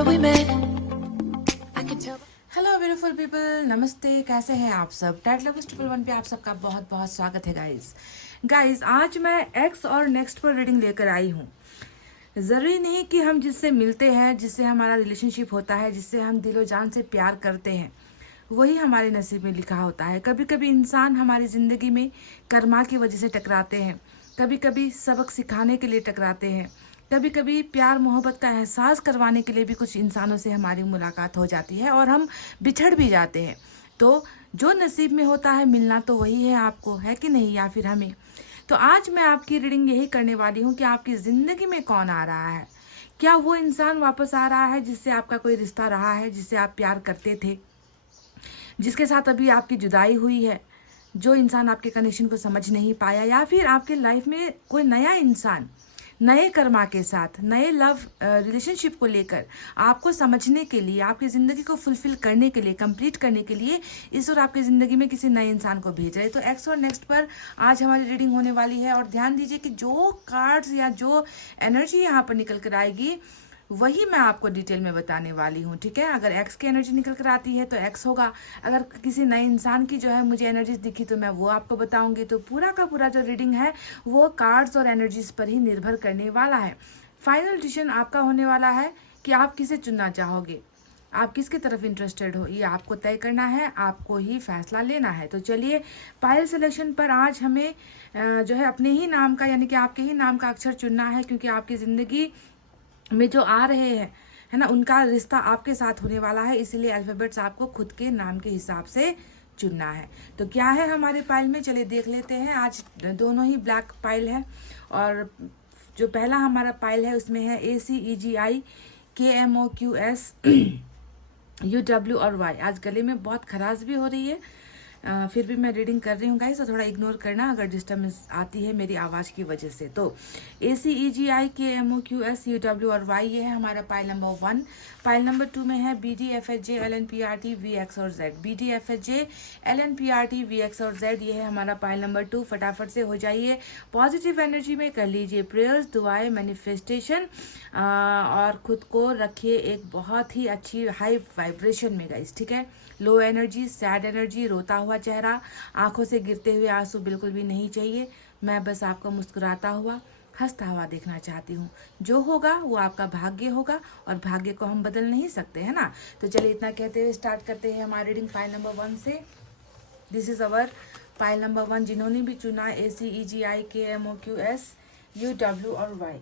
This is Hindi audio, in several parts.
where we met. I can tell. Hello beautiful people, नमस्ते। कैसे हैं आप सब? टैट लवर्स 111 पे आप सबका बहुत बहुत स्वागत है गाइस। आज मैं एक्स और नेक्स्ट पर रीडिंग लेकर आई हूँ। ज़रूरी नहीं कि हम जिससे मिलते हैं, जिससे हमारा रिलेशनशिप होता है, जिससे हम दिलो जान से प्यार करते हैं, वही हमारे नसीब में लिखा होता है। कभी कभी इंसान हमारी ज़िंदगी में कर्मा की वजह से टकराते हैं, कभी कभी सबक सिखाने के लिए टकराते हैं, कभी कभी प्यार मोहब्बत का एहसास करवाने के लिए भी कुछ इंसानों से हमारी मुलाकात हो जाती है और हम बिछड़ भी जाते हैं। तो जो नसीब में होता है मिलना तो वही है आपको, है कि नहीं, या फिर हमें। तो आज मैं आपकी रीडिंग यही करने वाली हूँ कि आपकी ज़िंदगी में कौन आ रहा है। क्या वो इंसान वापस आ रहा है जिससे आपका कोई रिश्ता रहा है, जिससे आप प्यार करते थे, जिसके साथ अभी आपकी जुदाई हुई है, जो इंसान आपके कनेक्शन को समझ नहीं पाया, या फिर आपके लाइफ में कोई नया इंसान नए कर्मा के साथ, नए लव रिलेशनशिप को लेकर आपको समझने के लिए, आपकी ज़िंदगी को फुलफिल करने के लिए, कंप्लीट करने के लिए ईश्वर आपकी ज़िंदगी में किसी नए इंसान को भेज रहे हैं। तो एक्स और नेक्स्ट पर आज हमारी रीडिंग होने वाली है। और ध्यान दीजिए कि जो कार्ड्स या जो एनर्जी यहाँ पर निकल कर आएगी वही मैं आपको डिटेल में बताने वाली हूँ, ठीक है। अगर एक्स की एनर्जी निकल कर आती है तो एक्स होगा, अगर किसी नए इंसान की जो है मुझे एनर्जीज दिखी तो मैं वो आपको बताऊंगी। तो पूरा का पूरा जो रीडिंग है वो कार्ड्स और एनर्जीज पर ही निर्भर करने वाला है। फाइनल डिसीजन आपका होने वाला है कि आप किसे चुनना चाहोगे, आप किसकी तरफ इंटरेस्टेड हो, ये आपको तय करना है, आपको ही फैसला लेना है। तो चलिए, पायल सिलेक्शन पर आज हमें जो है अपने ही नाम का, यानी कि आपके ही नाम का अक्षर चुनना है, क्योंकि आपकी ज़िंदगी में जो आ रहे हैं, है ना, उनका रिश्ता आपके साथ होने वाला है। इसीलिए अल्फ़ाबेट्स आपको खुद के नाम के हिसाब से चुनना है। तो क्या है हमारे पाइल में, चलिए देख लेते हैं। आज दोनों ही ब्लैक पाइल है और जो पहला हमारा पाइल है उसमें है ACEGI KMOQS UW और Y। आज गले में बहुत खराश भी हो रही है, फिर भी मैं रीडिंग कर रही हूँ गाइस, तो थोड़ा इग्नोर करना अगर डिस्टर्बेंस आती है मेरी आवाज़ की वजह से। तो ACEGI KMOQS UW और Y, ये है हमारा पाइल नंबर 1। पाइल नंबर 2 में है BDFHJ LNPRT VX और Z। BDFHJ LNPRT VX और Z, ये है हमारा पाइल नंबर 2। फटाफट से हो जाइए पॉजिटिव एनर्जी में, कर लीजिए प्रेयर्स, दुआएं, मैनिफेस्टेशन, और खुद को रखिए एक बहुत ही अच्छी हाई वाइब्रेशन में गाइस, ठीक है। लो एनर्जी, सैड एनर्जी, रोता हुआ चेहरा, आंखों से गिरते हुए आंसू बिल्कुल भी नहीं चाहिए। मैं बस आपको मुस्कुराता हुआ, हंसता हुआ देखना चाहती हूँ। जो होगा वो आपका भाग्य होगा और भाग्य को हम बदल नहीं सकते, है ना। तो चलिए इतना कहते हुए स्टार्ट करते हैं हमारी रीडिंग पाइल नंबर 1 से। This is our pile number 1। जिन्होंने भी चुना ACEGI KMOQS UW और Y,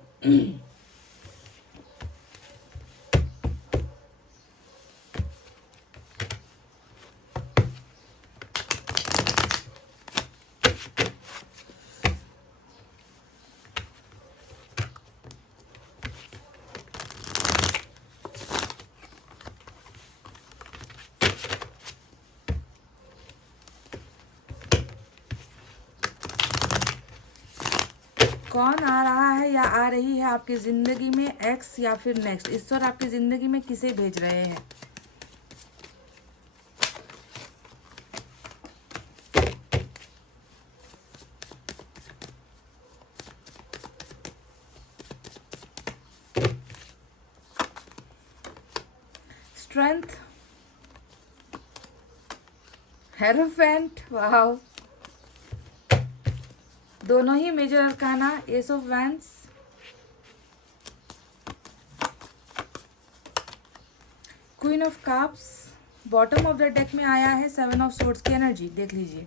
कौन आ रहा है या आ रही है आपकी ज़िंदगी में, एक्स या फिर नेक्स्ट। ईश्वर आपकी ज़िंदगी में किसे भेज रहे हैं। स्ट्रेंथ, हेरोफेंट, वाओ, दोनों ही major arcana, ace of wands, queen of cups. Bottom of the deck में आया है 7 ऑफ सोर्ड्स की एनर्जी, देख लीजिए।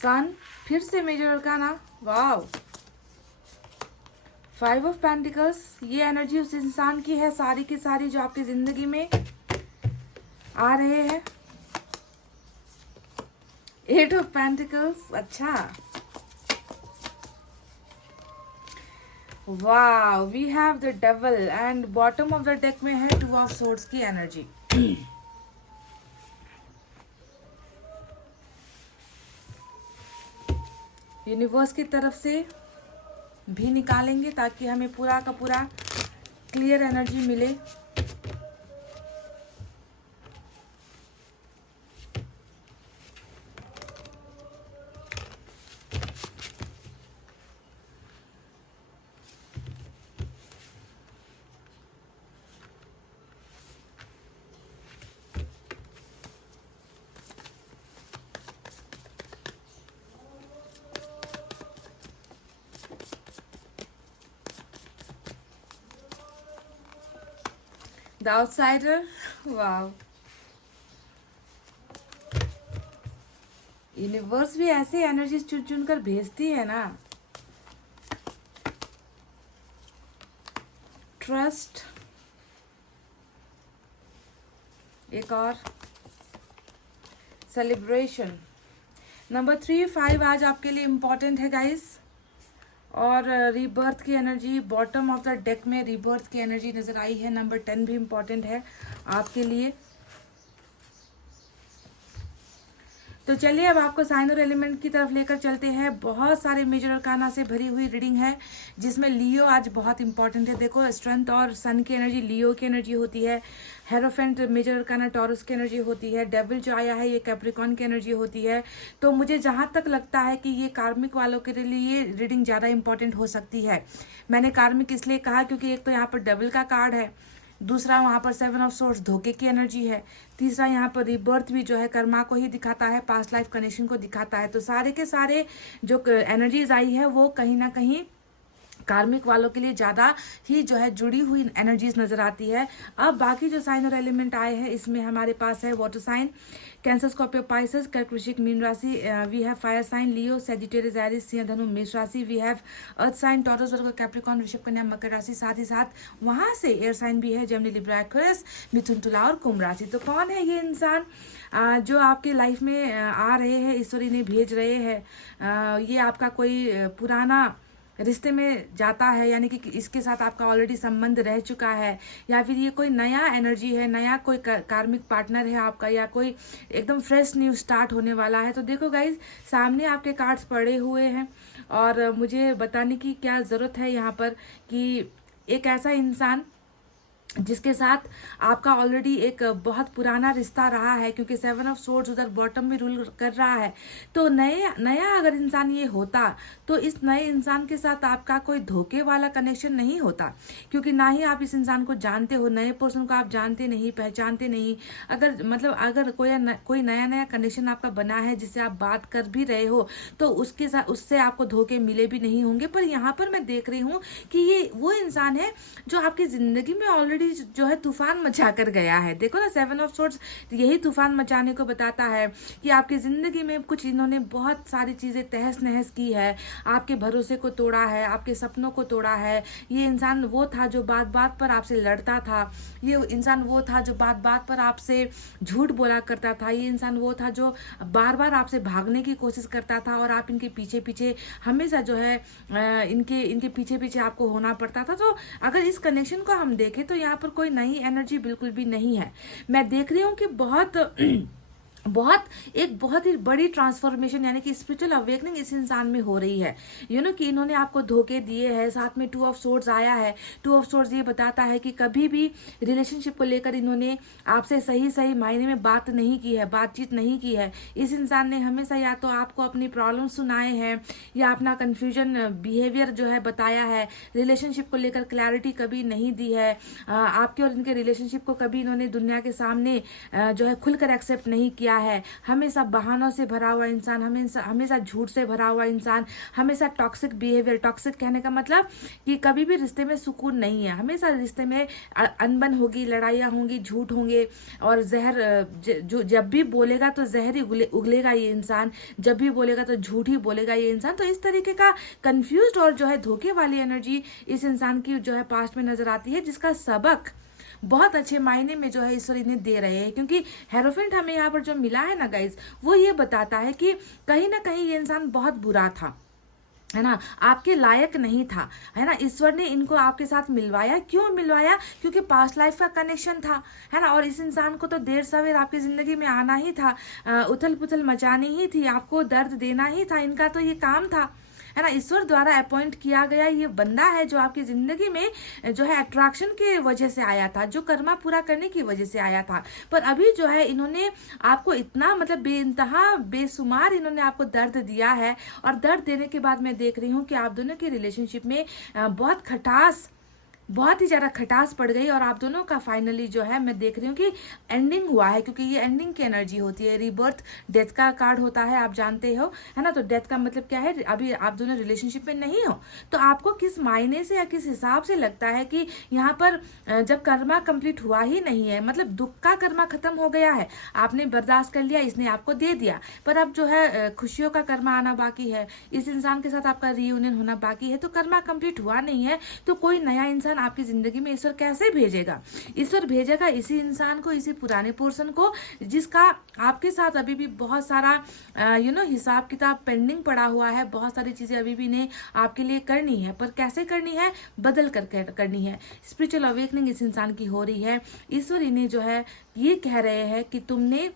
सन, फिर से major arcana, wow, 5 of pentacles, ये एनर्जी उस इंसान की है सारी की सारी जो आपकी जिंदगी में आ रहे हैं। 8 ऑफ पेंटिकल्स, अच्छा, wow, we have the devil and bottom of the deck में है 2 ऑफ सोर्ड्स की एनर्जी। यूनिवर्स की तरफ से भी निकालेंगे ताकि हमें पूरा का पूरा क्लियर एनर्जी मिले। द आउटसाइडर, वाव, यूनिवर्स भी ऐसे एनर्जीज चुन चुन कर भेजती है ना। ट्रस्ट, एक और, सेलिब्रेशन। नंबर 3, 5 आज आपके लिए इम्पॉर्टेंट है गाइस। और रीबर्थ की energy, bottom of the deck में रीबर्थ की एनर्जी नजर आई है। नंबर 10 भी इम्पॉर्टेंट है आपके लिए। तो चलिए अब आपको साइन और एलिमेंट की तरफ लेकर चलते हैं। बहुत सारे मेजर अरकाना से भरी हुई रीडिंग है जिसमें लियो आज बहुत इंपॉर्टेंट है। देखो, स्ट्रेंथ और सन की एनर्जी लियो की एनर्जी होती है। हेरोफेंट मेजर अरकाना टॉरस की एनर्जी होती है। डेविल जो आया है ये कैप्रिकॉन की एनर्जी होती है। तो मुझे जहाँ तक लगता है कि ये कार्मिक वालों के लिए ये रीडिंग ज़्यादा इंपॉर्टेंट हो सकती है। मैंने कार्मिक इसलिए कहा क्योंकि एक तो यहाँ पर डेविल का कार्ड है, दूसरा वहाँ पर 7 ऑफ सोर्स धोखे की एनर्जी है, तीसरा यहाँ पर रिबर्थ भी जो है कर्मा को ही दिखाता है, पास्ट लाइफ कनेक्शन को दिखाता है। तो सारे के सारे जो एनर्जीज आई है वो कहीं ना कहीं कार्मिक वालों के लिए ज़्यादा ही जो है जुड़ी हुई एनर्जीज नजर आती है। अब बाकी जो साइन और एलिमेंट आए हैं इसमें हमारे पास है water sign, Cancer, Scorpio, Pisces, कर्क, वृश्चिक, मीन राशि। We have fire sign Leo, Sagittarius, Aries, सिंह, धनु, मेष राशि। We have earth sign Taurus, Virgo, Capricorn, वृषभ, कन्या, मकर राशि। साथ ही साथ वहाँ से एयर साइन भी है, जेमिनी, लिब्रा, एक्वेरियस, मिथुन, तुला और कुंभ राशि। तो कौन है ये इंसान जो आपके लाइफ में आ रहे हैं, ईश्वर इन्हें भेज रहे हैं? ये आपका कोई पुराना रिश्ते में जाता है, यानी कि इसके साथ आपका ऑलरेडी संबंध रह चुका है, या फिर ये कोई नया एनर्जी है, नया कोई कार्मिक पार्टनर है आपका, या कोई एकदम फ्रेश न्यू स्टार्ट होने वाला है। तो देखो गाइज, सामने आपके कार्ड्स पड़े हुए हैं और मुझे बताने की क्या ज़रूरत है यहाँ पर कि एक ऐसा इंसान जिसके साथ आपका ऑलरेडी एक बहुत पुराना रिश्ता रहा है, क्योंकि 7 ऑफ सोर्ड्स उधर बॉटम में रूल कर रहा है। तो नया अगर इंसान ये होता तो इस नए इंसान के साथ आपका कोई धोखे वाला कनेक्शन नहीं होता, क्योंकि ना ही आप इस इंसान को जानते हो, नए पर्सन को आप जानते नहीं, पहचानते नहीं। अगर कोई नया कनेक्शन आपका बना है जिससे आप बात कर भी रहे हो तो उसके साथ उससे आपको धोखे मिले भी नहीं होंगे। पर यहाँ पर मैं देख रही हूँ कि ये वो इंसान है जो आपकी जिंदगी में ऑलरेडी जो है तूफान मचा कर गया है। देखो ना, 7 ऑफ सोर्ड्स यही तूफान मचाने को बताता है कि आपकी जिंदगी में कुछ इन्होंने बहुत सारी चीजें तहस नहस की है, आपके भरोसे को तोड़ा है, आपके सपनों को तोड़ा है। ये इंसान वो था जो बात बात पर आपसे लड़ता था, ये इंसान वो था जो बात बात पर आपसे झूठ बोला करता था, ये इंसान वो था जो बार बार आपसे भागने की कोशिश करता था और आप इनके पीछे पीछे हमेशा जो है इनके पीछे पीछे आपको होना पड़ता था। तो अगर इस कनेक्शन को हम देखें तो यहाँ पर कोई नई एनर्जी बिल्कुल भी नहीं है। मैं देख रही हूँ कि बहुत ही बड़ी ट्रांसफॉर्मेशन यानी कि स्पिरिचुअल अवेकनिंग इस इंसान में हो रही है। कि इन्होंने आपको धोखे दिए हैं। साथ में 2 ऑफ सोर्ड्स आया है। 2 ऑफ सोर्ड्स ये बताता है कि कभी भी रिलेशनशिप को लेकर इन्होंने आपसे सही मायने में बात नहीं की है, बातचीत नहीं की है। इस इंसान ने हमेशा या तो आपको अपनी प्रॉब्लम सुनाए हैं या अपना कन्फ्यूजन बिहेवियर जो है बताया है। रिलेशनशिप को लेकर क्लैरिटी कभी नहीं दी है। आपके और इनके रिलेशनशिप को कभी इन्होंने दुनिया के सामने जो है खुलकर एक्सेप्ट नहीं किया किया है, हमेशा बहानों से भरा हुआ इंसान, हमेशा हमेशा झूठ से भरा हुआ इंसान, हमेशा टॉक्सिक बिहेवियर। टॉक्सिक कहने का मतलब कि कभी भी रिश्ते में सुकून नहीं है, हमेशा रिश्ते में अनबन होगी, लड़ाइयाँ होंगी, झूठ होंगे और जहर। जो जब भी बोलेगा तो जहर ही उगलेगा ये इंसान, जब भी बोलेगा तो झूठ ही बोलेगा ये इंसान। तो इस तरीके का कंफ्यूज्ड और जो है धोखे वाली एनर्जी इस इंसान की जो है पास्ट में नजर आती है, जिसका सबक बहुत अच्छे मायने में जो है ईश्वर इन्हें दे रहे हैं। क्योंकि हेरोफेंट हमें यहाँ पर जो मिला है ना गाइज, वो ये बताता है कि कहीं ना कहीं ये इंसान बहुत बुरा था, है ना, आपके लायक नहीं था, है ना। ईश्वर ने इनको आपके साथ मिलवाया। क्यों मिलवाया? क्योंकि पास्ट लाइफ का कनेक्शन था, है ना। और इस इंसान को तो देर सवेर आपकी जिंदगी में आना ही था, उथल पुथल मचानी ही थी, आपको दर्द देना ही था, इनका तो ये काम था, है ना। ईश्वर द्वारा अपॉइंट किया गया ये बंदा है जो आपकी जिंदगी में जो है अट्रैक्शन के वजह से आया था, जो कर्मा पूरा करने की वजह से आया था। पर अभी जो है इन्होंने आपको इतना मतलब बेइंतहा बेशुमार इन्होंने आपको दर्द दिया है। और दर्द देने के बाद मैं देख रही हूँ कि आप दोनों की रिलेशनशिप में बहुत ही ज़्यादा खटास पड़ गई और आप दोनों का फाइनली जो है मैं देख रही हूँ कि एंडिंग हुआ है। क्योंकि ये एंडिंग की एनर्जी होती है, रीबर्थ डेथ का कार्ड होता है, आप जानते हो, है ना। तो डेथ का मतलब क्या है? अभी आप दोनों रिलेशनशिप में नहीं हो, तो आपको किस मायने से या किस हिसाब से लगता है कि यहाँ पर जब कर्मा कंप्लीट हुआ ही नहीं है, मतलब दुख का कर्मा खत्म हो गया है, आपने बर्दाश्त कर लिया, इसने आपको दे दिया, पर अब जो है खुशियों का कर्मा आना बाकी है, इस इंसान के साथ आपका रियूनियन होना बाकी है, तो कर्मा कंप्लीट हुआ नहीं है। तो कोई नया इंसान आपकी जिंदगी में ईश्वर कैसे भेजेगा? ईश्वर भेजेगा इसी इंसान को, इसी पुराने पर्सन को, जिसका आपके साथ अभी भी बहुत सारा हिसाब किताब पेंडिंग पड़ा हुआ है, बहुत सारी चीजें अभी भी इन्हें आपके लिए करनी है। पर कैसे करनी है? बदल कर करनी है। स्पिरिचुअल अवेकनिंग इस इंसान की हो रही है। ईश्वर इन्हें जो है ये कह रहे हैं कि तुमने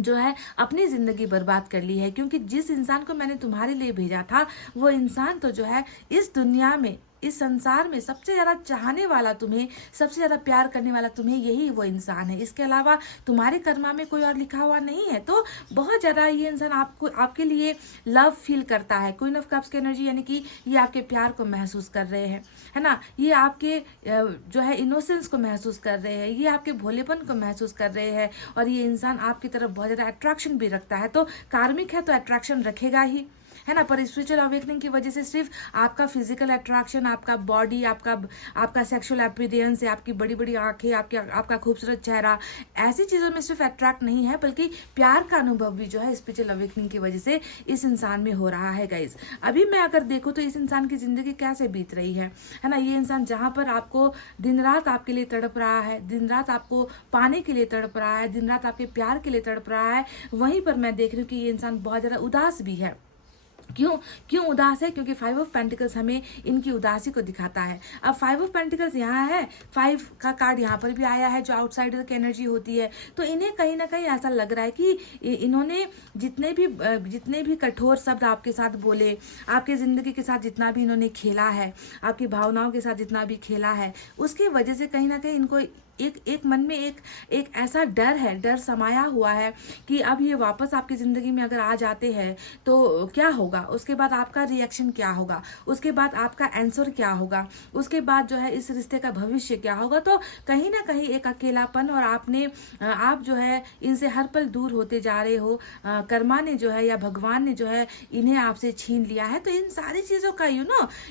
जो है अपनी जिंदगी बर्बाद कर ली है, क्योंकि जिस इंसान को मैंने तुम्हारे लिए भेजा था वो इंसान तो जो है इस दुनिया में, इस संसार में सबसे ज्यादा चाहने वाला तुम्हें, सबसे ज्यादा प्यार करने वाला तुम्हें, यही वो इंसान है। इसके अलावा तुम्हारे कर्मा में कोई और लिखा हुआ नहीं है। तो बहुत ज्यादा ये इंसान आपको, आपके लिए लव फील करता है। क्वीन ऑफ कप्स की एनर्जी, यानी कि ये आपके प्यार को महसूस कर रहे हैं, है ना। ये आपके जो है इनोसेंस को महसूस कर रहे हैं, ये आपके भोलेपन को महसूस कर रहे हैं। और ये इंसान आपकी तरफ बहुत ज्यादा अट्रैक्शन भी रखता है। तो कार्मिक है तो अट्रैक्शन रखेगा ही, है ना। पर स्पिरिचुअल अवेकनिंग की वजह से सिर्फ आपका फिजिकल अट्रैक्शन, आपका बॉडी, आपका सेक्सुअल अपीयरेंस, आपकी बड़ी बड़ी आंखें, आपका खूबसूरत चेहरा, ऐसी चीज़ों में सिर्फ अट्रैक्ट नहीं है, बल्कि प्यार का अनुभव भी जो है स्पिरिचुअल अवेकनिंग की वजह से इस इंसान में हो रहा है गाइज। अभी मैं अगर देखूँ तो इस इंसान की जिंदगी कैसे बीत रही है ना। ये इंसान जहाँ पर आपको दिन रात आपके लिए तड़प रहा है, दिन रात आपको पाने के लिए तड़प रहा है, दिन रात आपके प्यार के लिए तड़प रहा है, वहीं पर मैं देख रही हूँ कि ये इंसान बहुत ज़्यादा उदास भी है। क्यों उदास है? क्योंकि 5 ऑफ पेंटिकल्स हमें इनकी उदासी को दिखाता है। अब 5 ऑफ पेंटिकल्स यहाँ है, 5 का कार्ड यहाँ पर भी आया है, जो आउटसाइडर की एनर्जी होती है। तो इन्हें कहीं ना कहीं ऐसा लग रहा है कि इन्होंने जितने भी कठोर शब्द आपके साथ बोले, आपके जिंदगी के साथ जितना भी इन्होंने खेला है, आपकी भावनाओं के साथ जितना भी खेला है, उसकी वजह से कहीं ना कहीं इनको एक मन में एक ऐसा डर है, डर समाया हुआ है कि अब ये वापस आपकी ज़िंदगी में अगर आ जाते हैं तो क्या होगा, उसके बाद आपका रिएक्शन क्या होगा, उसके बाद आपका आंसर क्या होगा, उसके बाद जो है इस रिश्ते का भविष्य क्या होगा। तो कहीं ना कहीं एक अकेलापन, और आप जो है इनसे हर पल दूर होते जा रहे हो। कर्मा ने जो है या भगवान ने जो है इन्हें आपसे छीन लिया है। तो इन सारी चीज़ों का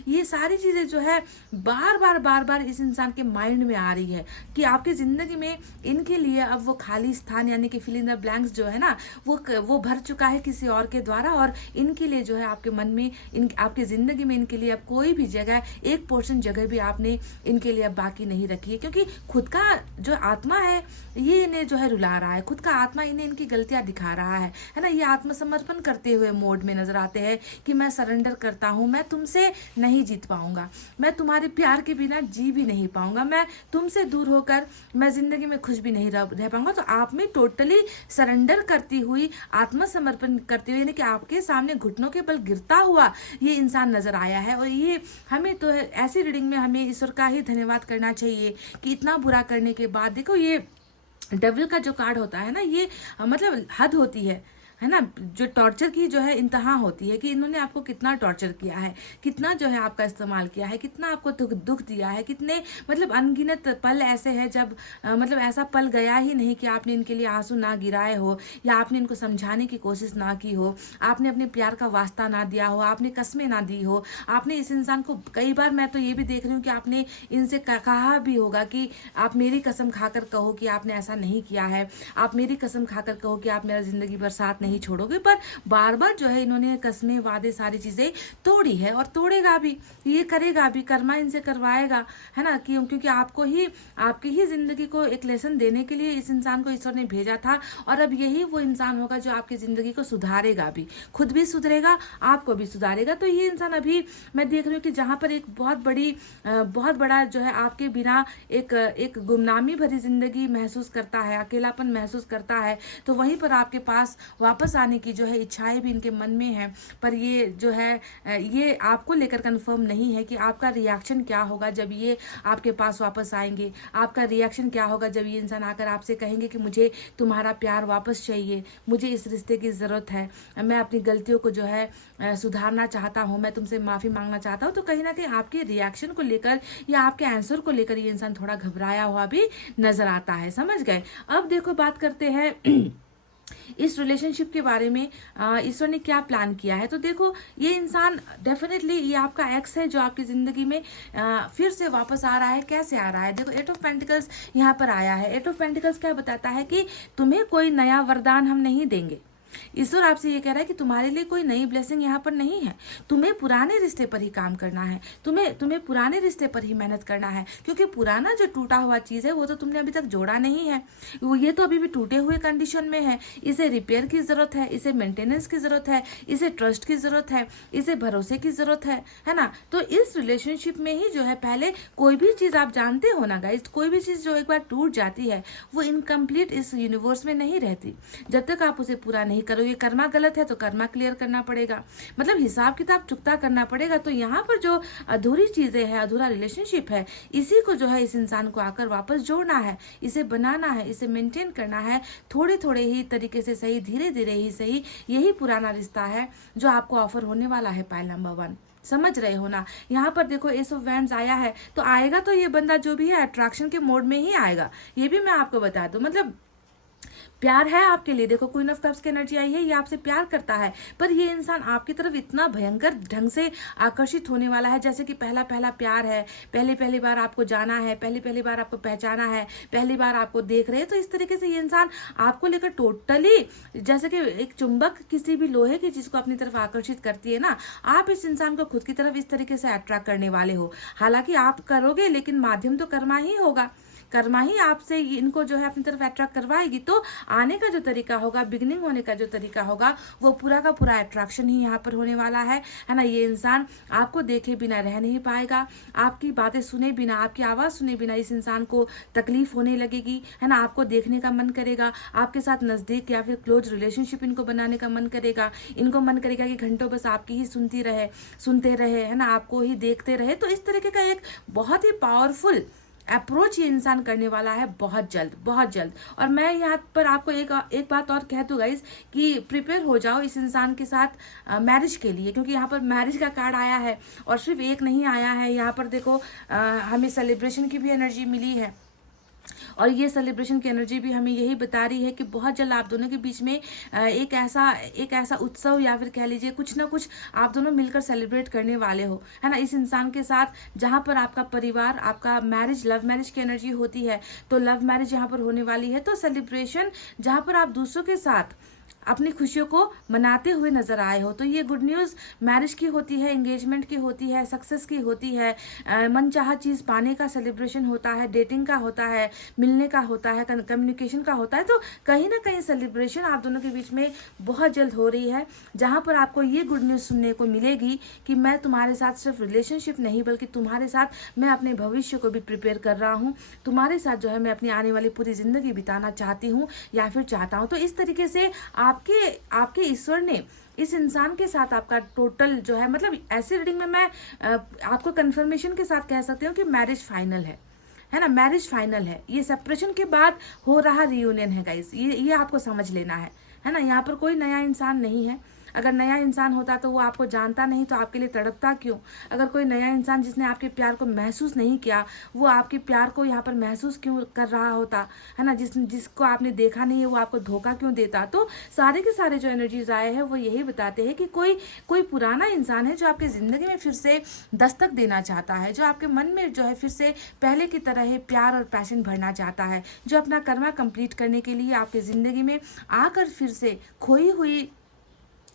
ये सारी चीज़ें जो है बार बार इस इंसान के माइंड में आ रही है कि आपकी जिंदगी में इनके लिए अब वो खाली स्थान, यानी कि फिल इन द ब्लैंक्स जो है ना, वो भर चुका है किसी और के द्वारा। और इनके लिए जो है आपके मन में, आपकी जिंदगी में इनके लिए अब कोई भी जगह, 1% जगह भी आपने इनके लिए अब बाकी नहीं रखी है। क्योंकि खुद का जो आत्मा है ये इन्हें जो है रुला रहा है, खुद का आत्मा इन्हें इनकी गलतियां दिखा रहा है ना। ये आत्मसमर्पण करते हुए मोड में नजर आते हैं कि मैं सरेंडर करता हूँ, मैं तुमसे नहीं जीत पाऊंगा, मैं तुम्हारे प्यार के बिना जी भी नहीं पाऊंगा, मैं तुमसे दूर होकर मैं जिंदगी में खुश भी नहीं रह पाऊंगा। तो आप में टोटली सरेंडर करती हुई, आत्मसमर्पण करते हुए, यानी कि आपके सामने घुटनों के बल गिरता हुआ ये इंसान नजर आया है। और ये हमें तो ऐसी रीडिंग में हमें ईश्वर का ही धन्यवाद करना चाहिए कि इतना बुरा करने के बाद, देखो ये डेविल का जो कार्ड होता है ना, ये मतलब हद होती है है ना, जो टॉर्चर की जो है इंतहा होती है कि इन्होंने आपको कितना टॉर्चर किया है, कितना जो है आपका इस्तेमाल किया है, कितना आपको दुख दिया है, कितने मतलब अनगिनत पल ऐसे हैं जब मतलब ऐसा पल गया ही नहीं कि आपने इनके लिए आंसू ना गिराए हो, या आपने इनको समझाने की कोशिश ना की हो, आपने अपने प्यार का वास्ता ना दिया हो, आपने कस्में ना दी हो, आपने इस इंसान को कई बार, मैं तो ये भी देख रही हूँ कि आपने इनसे कहा भी होगा कि आप मेरी कसम खाकर कहो कि आपने ऐसा नहीं किया है, आप मेरी कसम खाकर कहो कि आप मेरा जिंदगी भर साथ नहीं छोड़ोगे, पर बार बार जो है इन्होंने कस्में वादे सारी चीजें तोड़ी है और तोड़ेगा भी, ये करेगा भी, कर्मा इनसे करवाएगा, है ना, क्योंकि आपको ही, आपकी ही जिंदगी को एक लेसन देने के लिए इस इंसान को ईश्वर ने भेजा था, और अब यही वो इंसान होगा जो आपकी जिंदगी को सुधारेगा भी, खुद भी सुधरेगा, आपको भी सुधारेगा। तो ये इंसान अभी मैं देख रही हूँ कि जहाँ पर एक बहुत बड़ा जो है आपके बिना एक गुमनामी भरी जिंदगी महसूस करता है, अकेलापन महसूस करता है, तो वहीं पर आपके पास वापस आने की जो है इच्छाएं भी इनके मन में है, पर ये जो है ये आपको लेकर कंफर्म नहीं है कि आपका रिएक्शन क्या होगा जब ये आपके पास वापस आएंगे, आपका रिएक्शन क्या होगा जब ये इंसान आकर आपसे कहेंगे कि मुझे तुम्हारा प्यार वापस चाहिए, मुझे इस रिश्ते की ज़रूरत है, मैं अपनी गलतियों को जो है सुधारना चाहता हूँ, मैं तुमसे माफ़ी मांगना चाहता हूँ। तो कहीं ना कहीं आपके रिएक्शन को लेकर या आपके आंसर को लेकर ये इंसान थोड़ा घबराया हुआ भी नजर आता है, समझ गए। अब देखो बात करते हैं इस रिलेशनशिप के बारे में, ईश्वर ने क्या प्लान किया है। तो देखो ये इंसान डेफिनेटली, ये आपका एक्स है जो आपकी जिंदगी में फिर से वापस आ रहा है। कैसे आ रहा है, देखो 8 ऑफ पेंटिकल्स यहाँ पर आया है। 8 ऑफ पेंटिकल्स क्या बताता है कि तुम्हें कोई नया वरदान हम नहीं देंगे। ईश्वर आपसे ये कह रहा है कि तुम्हारे लिए कोई नई ब्लेसिंग यहाँ पर नहीं है, तुम्हें पुराने रिश्ते पर ही काम करना है, तुम्हें पुराने रिश्ते पर ही मेहनत करना है, क्योंकि पुराना जो टूटा हुआ चीज़ है वो तो तुमने अभी तक जोड़ा नहीं है, वो ये तो अभी भी टूटे हुए कंडीशन में है, इसे रिपेयर की ज़रूरत है, इसे मेंटेनेंस की ज़रूरत है, इसे ट्रस्ट की ज़रूरत है, इसे भरोसे की ज़रूरत है ना। तो इस रिलेशनशिप में ही जो है पहले कोई भी चीज़ आप जानते हो ना गाइस, कोई भी चीज़ जो एक बार टूट जाती है वो इनकम्प्लीट इस यूनिवर्स में नहीं रहती जब तक आप उसे पूरा नहीं करोगे। कर्मा गलत है तो कर्मा क्लियर करना पड़ेगा, मतलब हिसाब किताब चुकता करना पड़ेगा। तो यहाँ पर जो अधूरी चीजें हैं, अधूरा रिलेशनशिप है, इसी को जो है इस इंसान को आकर वापस जोड़ना है, इसे बनाना है, इसे मेंटेन करना है, थोड़े थोड़े ही तरीके से सही, धीरे धीरे ही सही। यही पुराना रिश्ता है जो आपको ऑफर होने वाला है। पाइल नंबर 1 समझ रहे हो ना। यहाँ पर देखो एस ऑफ वैंड्स आया है, तो आएगा तो ये बंदा जो भी है अट्रैक्शन के मोड में ही आएगा, ये भी मैं आपको बता दूं। मतलब प्यार है आपके लिए, देखो क्वीन ऑफ कप्स की एनर्जी आई है, ये आपसे प्यार करता है, पर ये इंसान आपकी तरफ इतना भयंकर ढंग से आकर्षित होने वाला है जैसे कि पहला प्यार है, पहली बार आपको जाना है, पहली बार आपको पहचाना है, पहली बार आपको देख रहे हैं। तो इस तरीके से ये इंसान आपको लेकर टोटली, जैसे कि एक चुंबक किसी भी लोहे की चीज को अपनी तरफ आकर्षित करती है ना, आप इस इंसान को खुद की तरफ इस तरीके से अट्रैक्ट करने वाले हो। हालांकि आप करोगे, लेकिन माध्यम तो कर्मा ही होगा, कर्मा ही आपसे इनको जो है अपनी तरफ अट्रैक्ट करवाएगी। तो आने का जो तरीका होगा, बिगनिंग होने का जो तरीका होगा, वो पूरा का पूरा अट्रैक्शन ही यहाँ पर होने वाला है ना। ये इंसान आपको देखे बिना रह नहीं पाएगा, आपकी बातें सुने बिना, आपकी आवाज़ सुने बिना इस इंसान को तकलीफ होने लगेगी, है ना। आपको देखने का मन करेगा, आपके साथ नज़दीक या फिर क्लोज रिलेशनशिप इनको बनाने का मन करेगा, इनको मन करेगा कि घंटों बस आपकी ही सुनते रहे, है ना, आपको ही देखते रहे। तो इस तरीके का एक बहुत ही पावरफुल अप्रोच ये इंसान करने वाला है बहुत जल्द। और मैं यहाँ पर आपको एक बात और कह दूँ गाइस कि प्रिपेयर हो जाओ इस इंसान के साथ मैरिज के लिए, क्योंकि यहाँ पर मैरिज का कार्ड आया है और सिर्फ एक नहीं आया है। यहाँ पर देखो हमें सेलिब्रेशन की भी एनर्जी मिली है, और ये सेलिब्रेशन की एनर्जी भी हमें यही बता रही है कि बहुत जल्द आप दोनों के बीच में एक ऐसा उत्सव या फिर कह लीजिए कुछ ना कुछ आप दोनों मिलकर सेलिब्रेट करने वाले हो, है ना, इस इंसान के साथ। जहाँ पर आपका परिवार, आपका मैरिज, लव मैरिज की एनर्जी होती है, तो लव मैरिज यहाँ पर होने वाली है। तो सेलिब्रेशन जहाँ पर आप दूसरों के साथ अपनी खुशियों को मनाते हुए नजर आए हो, तो ये गुड न्यूज़ मैरिज की होती है, एंगेजमेंट की होती है, सक्सेस की होती है, मनचाहा चीज़ पाने का सेलिब्रेशन होता है, डेटिंग का होता है, मिलने का होता है, कम्युनिकेशन का होता है। तो कहीं ना कहीं सेलिब्रेशन आप दोनों के बीच में बहुत जल्द हो रही है, जहाँ पर आपको ये गुड न्यूज़ सुनने को मिलेगी कि मैं तुम्हारे साथ सिर्फ रिलेशनशिप नहीं, बल्कि तुम्हारे साथ मैं अपने भविष्य को भी प्रिपेयर कर रहा हूँ, तुम्हारे साथ जो है मैं अपनी आने वाली पूरी ज़िंदगी बिताना चाहती हूँ या फिर चाहता हूँ। तो इस तरीके से आपके ईश्वर ने इस इंसान के साथ आपका टोटल जो है, मतलब ऐसी रीडिंग में मैं आपको कंफर्मेशन के साथ कह सकती हूँ कि मैरिज फाइनल है ना, मैरिज फाइनल है। ये सेपरेशन के बाद हो रहा रियूनियन है गाइस, ये आपको समझ लेना है है ना। यहाँ पर कोई नया इंसान नहीं है। अगर नया इंसान होता तो वो आपको जानता नहीं तो आपके लिए तड़पता क्यों। अगर कोई नया इंसान जिसने आपके प्यार को महसूस नहीं किया, वो आपके प्यार को यहाँ पर महसूस क्यों कर रहा होता, है ना। जिसको आपने देखा नहीं है वो आपको धोखा क्यों देता। तो सारे के सारे जो एनर्जीज आए हैं वो यही बताते हैं कि कोई पुराना इंसान है जो आपकी ज़िंदगी में फिर से दस्तक देना चाहता है, जो आपके मन में जो है फिर से पहले की तरह है प्यार और पैशन भरना चाहता है, जो अपना कर्मा कंप्लीट करने के लिए आपकी ज़िंदगी में आकर फिर से खोई हुई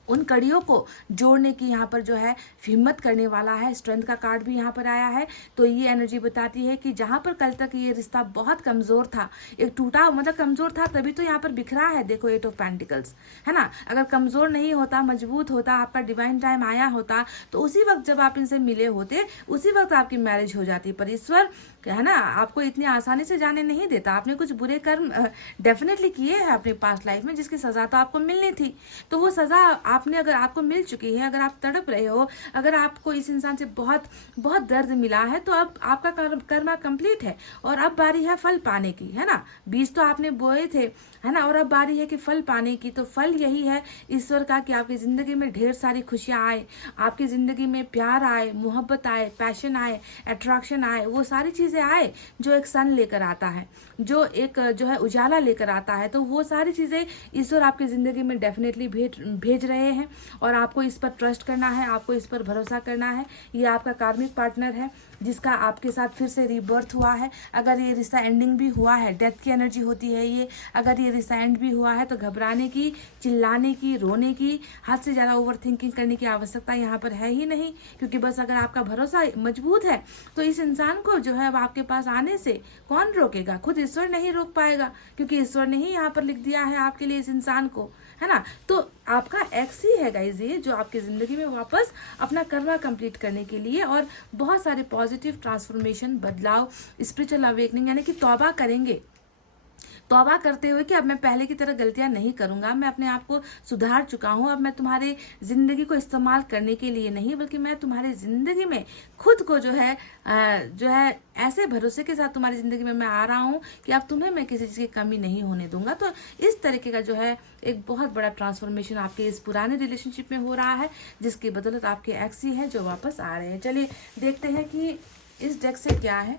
उन कड़ियों को जोड़ने की यहाँ पर जो है हिम्मत करने वाला है। स्ट्रेंथ का कार्ड भी यहाँ पर आया है। तो ये एनर्जी बताती है कि जहाँ पर कल तक ये रिश्ता बहुत कमज़ोर था, एक टूटा मतलब कमज़ोर था, तभी तो यहाँ पर बिखरा है। देखो 8 ऑफ पेंटिकल्स, है ना। अगर कमज़ोर नहीं होता, मजबूत होता, आपका डिवाइन टाइम आया होता तो उसी वक्त जब आप इनसे मिले होते उसी वक्त आपकी मैरिज हो जाती। पर ईश्वर, है ना, आपको इतनी आसानी से जाने नहीं देता। आपने कुछ बुरे कर्म डेफिनेटली किए हैं अपनी पास्ट लाइफ में, जिसकी सज़ा तो आपको मिलनी थी। तो वो सज़ा आपने अगर आपको मिल चुकी है, अगर आप तड़प रहे हो, अगर आपको इस इंसान से बहुत बहुत दर्द मिला है, तो अब आपका कर्मा कंप्लीट है और अब बारी है फल पाने की, है ना। बीज तो आपने बोए थे, है ना, और अब बारी है कि फल पाने की। तो फल यही है ईश्वर का कि आपकी ज़िंदगी में ढेर सारी खुशियाँ आए, आपकी ज़िंदगी में प्यार आए, मोहब्बत आए, पैशन आए, अट्रैक्शन आए, वो सारी चीज़ें आए जो एक सन लेकर आता है, जो एक जो है उजाला लेकर आता है। तो वो सारी चीज़ें ईश्वर आपकी ज़िंदगी में डेफिनेटली भेज रहे हैं और आपको इस पर ट्रस्ट करना है, आपको इस पर भरोसा करना है। ये आपका कार्मिक पार्टनर है जिसका आपके साथ फिर से रीबर्थ हुआ है। अगर ये रिश्ता एंडिंग भी हुआ है, डेथ की एनर्जी होती है ये, अगर ये रिश्ता एंड भी हुआ है तो घबराने की, चिल्लाने की, रोने की, हद से ज़्यादा ओवर थिंकिंग करने की आवश्यकता यहाँ पर है ही नहीं। क्योंकि बस अगर आपका भरोसा मजबूत है तो इस इंसान को जो है अब आपके पास आने से कौन रोकेगा। खुद ईश्वर नहीं रोक पाएगा क्योंकि ईश्वर ने ही यहाँ पर लिख दिया है आपके लिए इस इंसान को, है ना। तो आपका एक्स ही है गाइज ये, जो आपकी ज़िंदगी में वापस अपना कर्मा कंप्लीट करने के लिए और बहुत सारे पॉजिटिव ट्रांसफॉर्मेशन, बदलाव, स्पिरिचुअल अवेकनिंग यानी कि तौबा करेंगे। तौबा करते हुए कि अब मैं पहले की तरह गलतियां नहीं करूंगा, मैं अपने आप को सुधार चुका हूं, अब मैं तुम्हारी ज़िंदगी को इस्तेमाल करने के लिए नहीं बल्कि मैं तुम्हारी ज़िंदगी में खुद को जो है ऐसे भरोसे के साथ तुम्हारी ज़िंदगी में मैं आ रहा हूं कि अब तुम्हें मैं किसी चीज़ की कमी नहीं होने दूंगा। तो इस तरीके का जो है एक बहुत बड़ा ट्रांसफॉर्मेशन आपके इस पुराने रिलेशनशिप में हो रहा है, जिसकी बदौलत आपके एक्स ही है जो वापस आ रहे हैं। चलिए देखते हैं कि इस डेक से क्या है।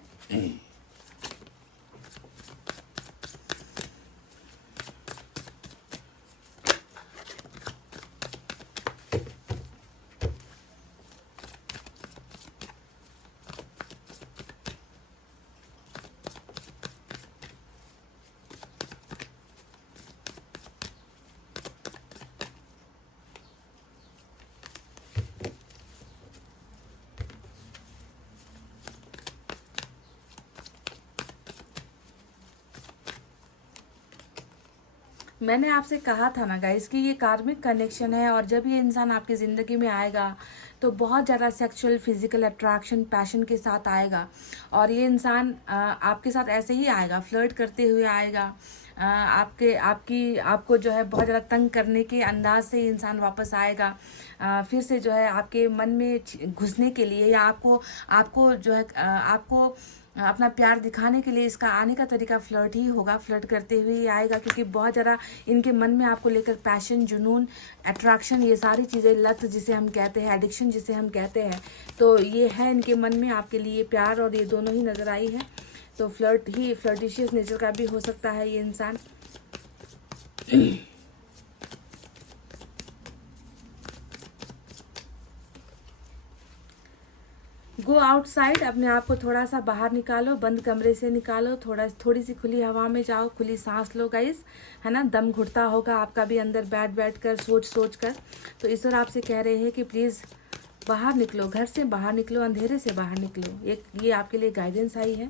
मैंने आपसे कहा था ना गाइस कि ये कार्मिक कनेक्शन है और जब ये इंसान आपकी ज़िंदगी में आएगा तो बहुत ज़्यादा सेक्सुअल, फिजिकल अट्रैक्शन, पैशन के साथ आएगा। और ये इंसान आपके साथ ऐसे ही आएगा, फ्लर्ट करते हुए आएगा, आपको जो है बहुत ज़्यादा तंग करने के अंदाज से इंसान वापस आएगा। फिर से जो है आपके मन में घुसने के लिए या आपको जो है आपको अपना प्यार दिखाने के लिए इसका आने का तरीका फ्लर्ट ही होगा, फ्लर्ट करते हुए ही आएगा। क्योंकि बहुत ज़्यादा इनके मन में आपको लेकर पैशन, जुनून, अट्रैक्शन, ये सारी चीज़ें, लत जिसे हम कहते हैं, एडिक्शन जिसे हम कहते हैं, तो ये है इनके मन में आपके लिए प्यार और ये दोनों ही नज़र आई है। तो फ्लर्टिशियस नेचर का भी हो सकता है ये इंसान। गो आउटसाइड, अपने आप को थोड़ा सा बाहर निकालो, बंद कमरे से निकालो, थोड़ी सी खुली हवा में जाओ, खुली सांस लो गाइस, है ना। दम घुटता होगा आपका भी अंदर बैठ कर, सोच कर। तो ईश्वर आपसे कह रहे हैं कि प्लीज़ बाहर निकलो, घर से बाहर निकलो, अंधेरे से बाहर निकलो। ये आपके लिए गाइडेंस आई है।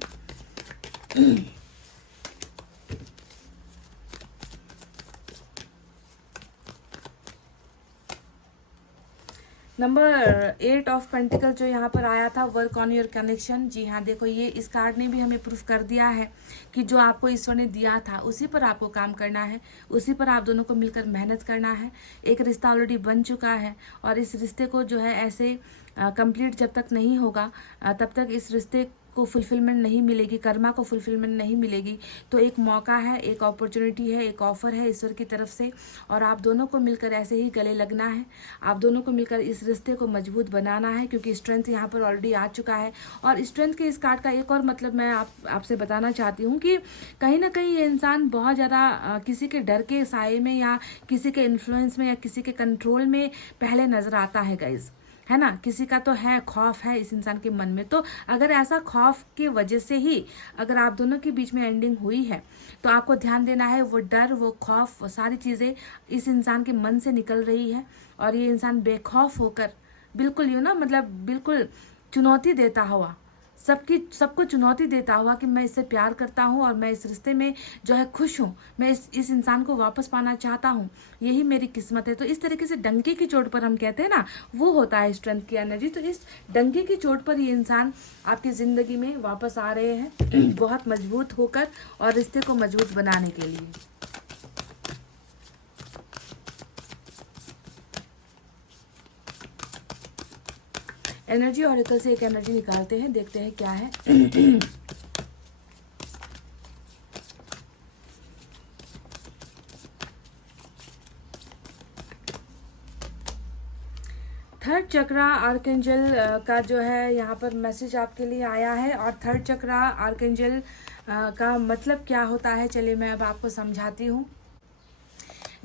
नंबर 8 ऑफ पेंटिकल जो यहाँ पर आया था, वर्क ऑन योर कनेक्शन। जी हाँ, देखो ये इस कार्ड ने भी हमें प्रूफ कर दिया है कि जो आपको ईश्वर ने दिया था उसी पर आपको काम करना है, उसी पर आप दोनों को मिलकर मेहनत करना है। एक रिश्ता ऑलरेडी बन चुका है और इस रिश्ते को जो है ऐसे कंप्लीट जब तक नहीं होगा तब तक इस रिश्ते को फुलफिलमेंट नहीं मिलेगी, कर्मा को फुलफिलमेंट नहीं मिलेगी, तो एक मौका है, एक अपॉर्चुनिटी है, एक ऑफर है ईश्वर की तरफ से, और आप दोनों को मिलकर ऐसे ही गले लगना है। आप दोनों को मिलकर इस रिश्ते को मजबूत बनाना है, क्योंकि स्ट्रेंथ यहाँ पर ऑलरेडी आ चुका है। और स्ट्रेंथ के इस कार्ड का एक और मतलब मैं आपसे बताना चाहती हूँ कि कहीं ना कहीं ये इंसान बहुत ज़्यादा किसी के डर के साए में या किसी के इन्फ्लुएंस में या किसी के कंट्रोल में पहले नजर आता है गाइज, है ना। किसी का तो है, खौफ है इस इंसान के मन में। तो अगर ऐसा खौफ की वजह से ही अगर आप दोनों के बीच में एंडिंग हुई है, तो आपको ध्यान देना है वो डर, वो खौफ, वो सारी चीज़ें इस इंसान के मन से निकल रही है। और ये इंसान बेखौफ होकर बिल्कुल मतलब बिल्कुल चुनौती देता हुआ, सबको चुनौती देता हुआ कि मैं इससे प्यार करता हूँ और मैं इस रिश्ते में जो है खुश हूँ, मैं इस इंसान को वापस पाना चाहता हूँ, यही मेरी किस्मत है। तो इस तरीके से डंके की चोट पर हम कहते हैं ना, वो होता है स्ट्रेंथ की एनर्जी। तो इस डंके की चोट पर ये इंसान आपकी ज़िंदगी में वापस आ रहे हैं बहुत मजबूत होकर और रिश्ते को मजबूत बनाने के लिए। एनर्जी ऑरेकल से एक एनर्जी निकालते हैं, देखते हैं क्या है। थर्ड चक्रा आर्कएंजल का जो है यहाँ पर मैसेज आपके लिए आया है। और थर्ड चक्रा आर्कएंजल का मतलब क्या होता है, चलिए मैं अब आपको समझाती हूँ।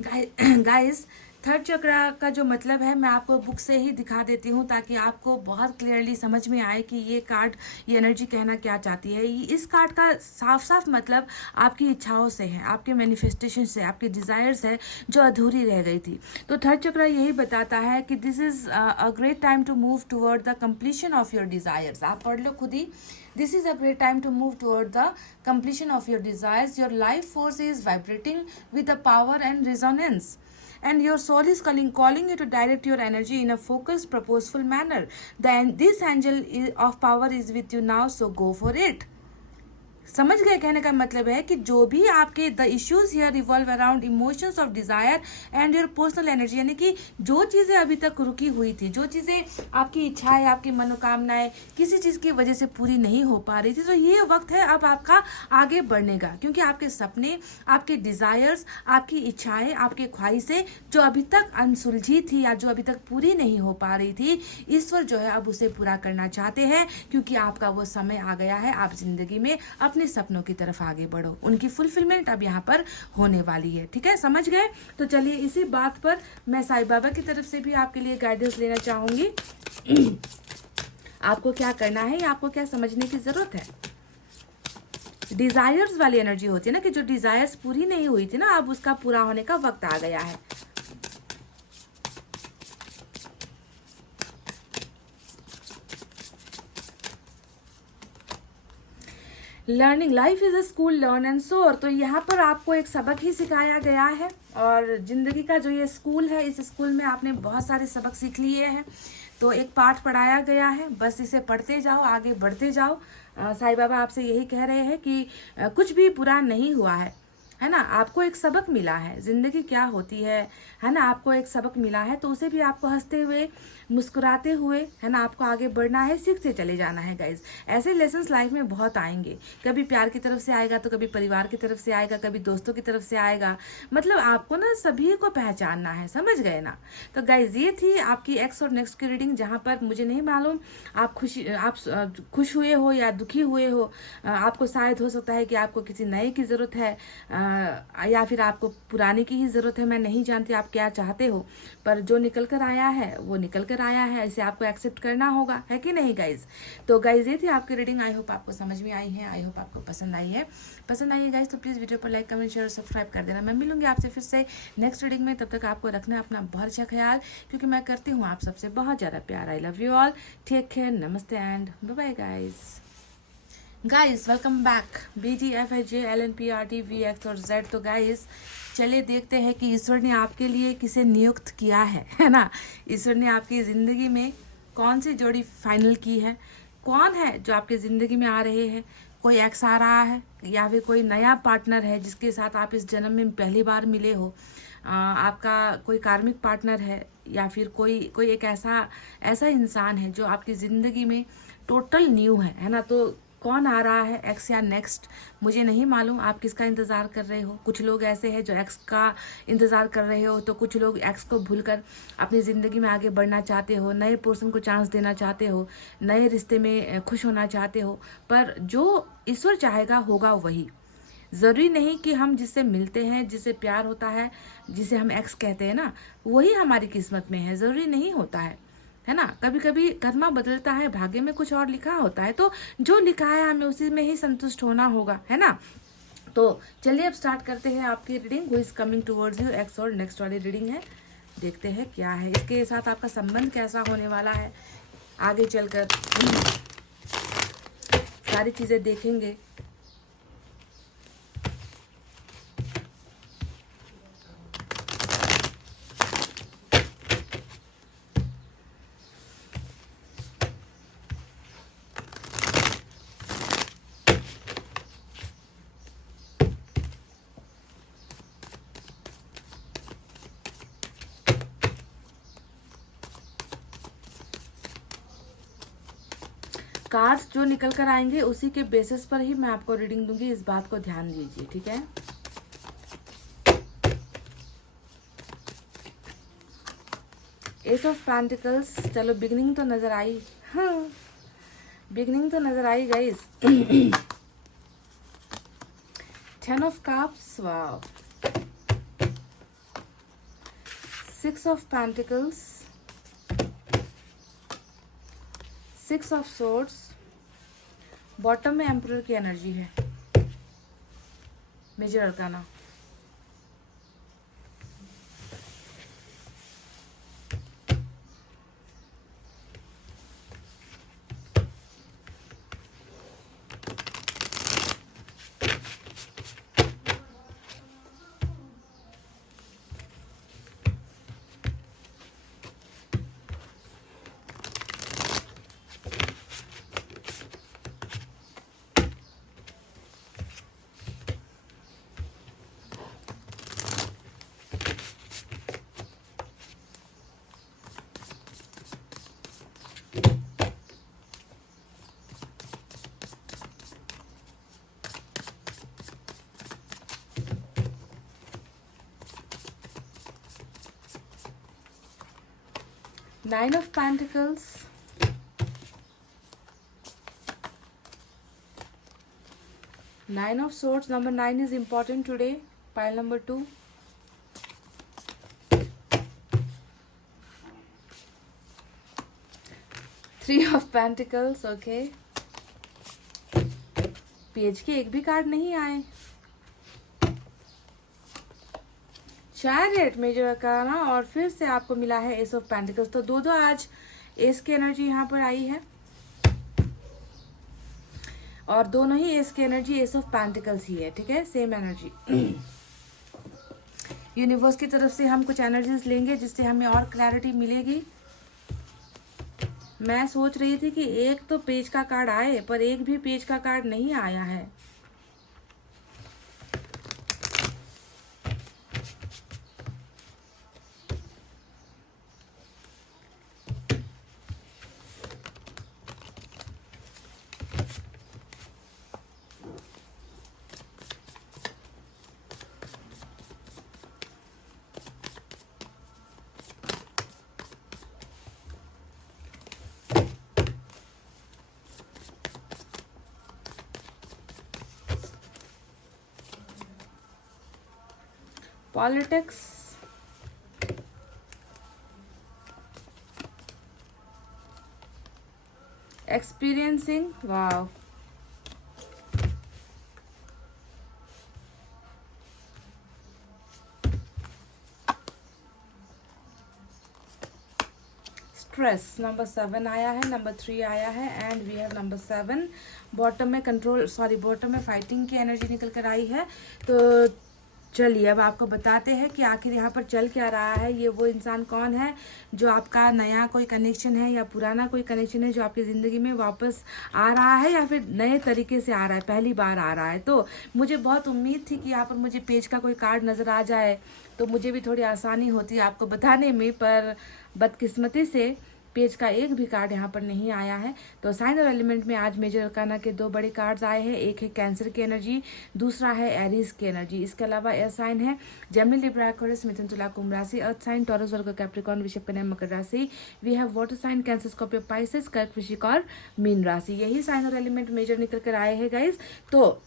गाइस, थर्ड चक्रा का जो मतलब है मैं आपको बुक से ही दिखा देती हूँ, ताकि आपको बहुत क्लियरली समझ में आए कि ये कार्ड, ये एनर्जी कहना क्या चाहती है। इस कार्ड का साफ साफ मतलब आपकी इच्छाओं से है, आपके मैनिफेस्टेशन से, आपके डिज़ायर्स है जो अधूरी रह गई थी। तो थर्ड चक्रा यही बताता है कि this is a great time to move toward the completion of your desires. आप पढ़ लो खुद ही। This is a great time to move toward the completion of your desires. Your life force is vibrating with the power and resonance. And your soul is calling you to direct your energy in a focused, purposeful manner. This angel of power is with you now, so go for it. समझ गए? कहने का मतलब है कि जो भी आपके the issues here revolve around emotions of desire and your personal energy, यानी कि जो चीज़ें अभी तक रुकी हुई थी, जो चीज़ें आपकी इच्छाएं, आपकी मनोकामनाएं किसी चीज़ की वजह से पूरी नहीं हो पा रही थी, तो ये वक्त है अब आपका आगे बढ़ने का। क्योंकि आपके सपने, आपके डिज़ायर्स, आपकी इच्छाएं, आपके ख्वाहिशें जो अभी तक अनसुलझी थी या जो अभी तक पूरी नहीं हो पा रही थी, ईश्वर जो है अब उसे पूरा करना चाहते हैं। क्योंकि आपका वो समय आ गया है, आप जिंदगी में अपने सपनों की तरफ आगे बढ़ो। उनकी फुलफिलमेंट अब यहाँ पर होने वाली है। ठीक है, समझ गए? तो चलिए इसी बात पर मैं साईं बाबा की तरफ से भी आपके लिए गाइडेंस लेना चाहूंगी। आपको क्या करना है या आपको क्या समझने की जरूरत है। डिजायर्स वाली एनर्जी होती है ना, कि जो डिजायर्स पूरी नहीं हुई थी ना, अब उसका पूरा होने का वक्त आ गया है। Learning life is a school, learn and सोर। तो यहाँ पर आपको एक सबक ही सिखाया गया है, और जिंदगी का जो ये स्कूल है, इस स्कूल में आपने बहुत सारे सबक सीख लिए हैं। तो एक पाठ पढ़ाया गया है, बस इसे पढ़ते जाओ, आगे बढ़ते जाओ। साईं बाबा आपसे यही कह रहे हैं कि कुछ भी बुरा नहीं हुआ है ना। आपको एक सबक मिला है, जिंदगी क्या होती है ना। आपको एक सबक मिला है, तो उसे भी आपको हंसते हुए, मुस्कुराते हुए, है ना, आपको आगे बढ़ना है, सीखते चले जाना है गाइज। ऐसे लेसन्स लाइफ में बहुत आएंगे। कभी प्यार की तरफ से आएगा, तो कभी परिवार की तरफ से आएगा, कभी दोस्तों की तरफ से आएगा। मतलब आपको ना सभी को पहचानना है, समझ गए ना। तो गाइज ये थी आपकी एक्स और नेक्स्ट की रीडिंग, जहाँ पर मुझे नहीं मालूम आप खुश हुए हो या दुखी हुए हो। आपको शायद हो सकता है कि आपको किसी नए की ज़रूरत है, या फिर आपको पुराने की ही ज़रूरत है। मैं नहीं जानती आप क्या चाहते हो, पर जो निकल कर आया है वो निकल कर आया है, इसे आपको एक्सेप्ट करना होगा, है कि नहीं गाइज। तो गाइज ये थी आपकी रीडिंग। आई होप आपको समझ में आई है, आई होप आपको पसंद आई है। गाइज तो प्लीज़ वीडियो पर लाइक, कमेंट, शेयर और सब्सक्राइब कर देना। मैं मिलूंगी आपसे फिर से नेक्स्ट रीडिंग में। तब तक आपको रखना है अपना बहुत अच्छा ख्याल, क्योंकि मैं करती हूँ आप सबसे बहुत ज़्यादा प्यार। I love you all, take care, नमस्ते and bye bye guys. Welcome back. BGFIJLNPRTVX और Z। तो गाइज चलिए देखते हैं कि ईश्वर ने आपके लिए किसे नियुक्त किया है ना। ईश्वर ने आपकी ज़िंदगी में कौन सी जोड़ी फाइनल की है, कौन है जो आपकी ज़िंदगी में आ रहे हैं। कोई एक्स आ रहा है, या फिर कोई नया पार्टनर है जिसके साथ आप इस जन्म में पहली बार मिले हो। आपका कोई कार्मिक पार्टनर है, या फिर कोई एक ऐसा इंसान है जो आपकी ज़िंदगी में टोटल न्यू है ना। तो कौन आ रहा है, एक्स या नेक्स्ट, मुझे नहीं मालूम आप किसका इंतज़ार कर रहे हो। कुछ लोग ऐसे हैं जो एक्स का इंतज़ार कर रहे हो, तो कुछ लोग एक्स को भूलकर अपनी ज़िंदगी में आगे बढ़ना चाहते हो, नए पर्सन को चांस देना चाहते हो, नए रिश्ते में खुश होना चाहते हो। पर जो ईश्वर चाहेगा होगा वही। ज़रूरी नहीं कि हम जिससे मिलते हैं, जिससे प्यार होता है, जिसे हम एक्स कहते हैं ना, वही हमारी किस्मत में है, ज़रूरी नहीं होता है ना। कभी कभी कर्मा बदलता है, भाग्य में कुछ और लिखा होता है, तो जो लिखा है हमें उसी में ही संतुष्ट होना होगा, है ना। तो चलिए अब स्टार्ट करते हैं आपकी reading. Who is coming towards you, x और नेक्स्ट वाली रीडिंग है। देखते हैं क्या है, इसके साथ आपका संबंध कैसा होने वाला है आगे चलकर, सारी चीज़ें देखेंगे। कार्ड्स जो निकल कर आएंगे उसी के बेसिस पर ही मैं आपको रीडिंग दूंगी, इस बात को ध्यान दीजिए, ठीक है। एस ऑफ पेंटिकल्स, चलो बिगनिंग तो नजर आई, हाँ बिगनिंग तो नजर आई guys. 10 of cups, wow. 6 of pentacles, 6 of swords, bottom में एम्परर की एनर्जी है, major arcana. Nine of Pentacles, Nine of Swords. Number 9 is important today. Pile number 2. Three of Pentacles. Okay. Page के एक भी कार्ड नहीं आए। चैरियट, मेजर अरकाना, और फिर से आपको मिला है एस ऑफ पेंटिकल्स। तो दो आज एस की एनर्जी यहाँ पर आई है, और दोनों ही एस की एनर्जी एस ऑफ पेंटिकल्स ही है, ठीक है, सेम एनर्जी। यूनिवर्स की तरफ से हम कुछ एनर्जीज लेंगे जिससे हमें और क्लैरिटी मिलेगी। मैं सोच रही थी कि एक तो पेज का कार्ड आए, पर एक भी पेज का कार्ड नहीं आया है। Politics, experiencing, wow. Stress, number 7 आया है, नंबर 3 आया है, and we have number 7। Bottom में कंट्रोल, सॉरी बॉटम में फाइटिंग की एनर्जी निकल कर आई है। तो चलिए अब आपको बताते हैं कि आखिर यहाँ पर चल क्या रहा है। ये वो इंसान कौन है जो आपका नया कोई कनेक्शन है या पुराना कोई कनेक्शन है जो आपकी ज़िंदगी में वापस आ रहा है, या फिर नए तरीके से आ रहा है, पहली बार आ रहा है। तो मुझे बहुत उम्मीद थी कि यहाँ पर मुझे पेज का कोई कार्ड नज़र आ जाए तो मुझे भी थोड़ी आसानी होती आपको बताने में, पर बदकिस्मती से पेज का एक भी कार्ड यहाँ पर नहीं आया है। तो साइन और एलिमेंट में आज मेजर अरकाना के 2 बड़े कार्ड्स आए हैं। एक है कैंसर की एनर्जी, दूसरा है एरीज की एनर्जी। इसके अलावा एयर साइन है जेमिनी, लिब्रा, एक्वेरियस, मिथुन, तुला, कुंभ राशि। Earth sign Taurus, Virgo, Capricorn, वृषभ, कन्या, मकर राशि। We have water sign Cancer, Scorpio, Pisces, कर्क, वृश्चिक और मीन राशि। यही साइन और एलिमेंट मेजर निकल कर आए हैं गाइज। तो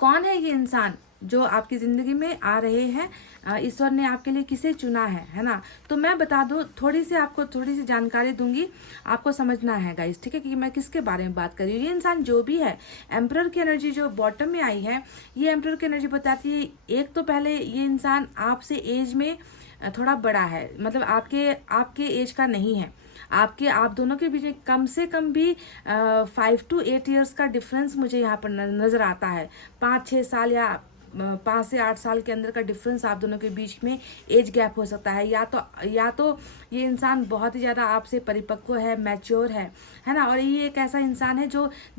कौन है ये इंसान जो आपकी ज़िंदगी में आ रहे हैं, ईश्वर ने आपके लिए किसे चुना है ना। तो मैं बता दूं, थोड़ी सी जानकारी दूंगी, आपको समझना है गाइस, ठीक है, कि मैं किसके बारे में बात कर रही हूँ। ये इंसान जो भी है, एम्परर की एनर्जी जो बॉटम में आई है, ये एम्परर की एनर्जी बताती है एक तो पहले ये इंसान आपसे एज में थोड़ा बड़ा है, मतलब आपके एज का नहीं है। आप दोनों के बीच में कम से कम भी 5 to 8 ईयर्स का डिफरेंस मुझे यहाँ पर नज़र आता है। 5-6 साल या 5 से 8 साल के अंदर का डिफरेंस आप दोनों के बीच में एज गैप हो सकता है। या तो ये इंसान बहुत ही ज़्यादा आपसे परिपक्व है, मैच्योर है ना। और ये एक ऐसा इंसान है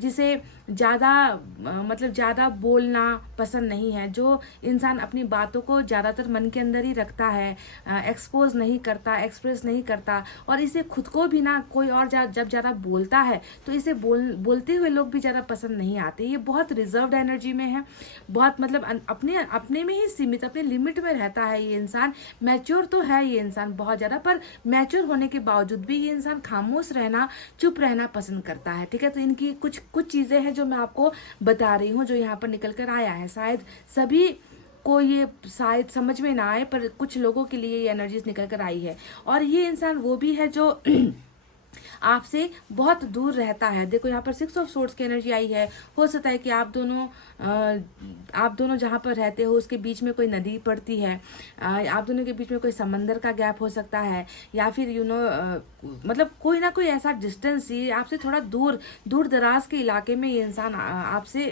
जिसे ज़्यादा बोलना पसंद नहीं है, जो इंसान अपनी बातों को ज़्यादातर मन के अंदर ही रखता है, एक्सपोज नहीं करता, एक्सप्रेस नहीं करता। और इसे खुद को भी ना कोई और जब ज़्यादा बोलता है तो इसे बोलते हुए लोग भी ज़्यादा पसंद नहीं आते। ये बहुत रिजर्व्ड एनर्जी में है, बहुत मतलब अपने में ही सीमित, अपने लिमिट में रहता है ये इंसान। मैच्योर तो है ये इंसान बहुत ज़्यादा, पर मैच्योर होने के बावजूद भी ये इंसान खामोश रहना, चुप रहना पसंद करता है, ठीक है। तो इनकी कुछ चीज़ें हैं जो मैं आपको बता रही हूँ, जो यहाँ पर निकल कर आया है। शायद सभी को ये शायद समझ में ना आए, पर कुछ लोगों के लिए ये एनर्जीज निकल कर आई है। और ये इंसान वो भी है जो आपसे बहुत दूर रहता है। देखो यहाँ पर 6 ऑफ सोर्ड्स की एनर्जी आई है। हो सकता है कि आप दोनों जहाँ पर रहते हो उसके बीच में कोई नदी पड़ती है, आप दोनों के बीच में कोई समंदर का गैप हो सकता है, या फिर मतलब कोई ना कोई ऐसा डिस्टेंस, ये आपसे थोड़ा दूर दराज के इलाके में ये इंसान आपसे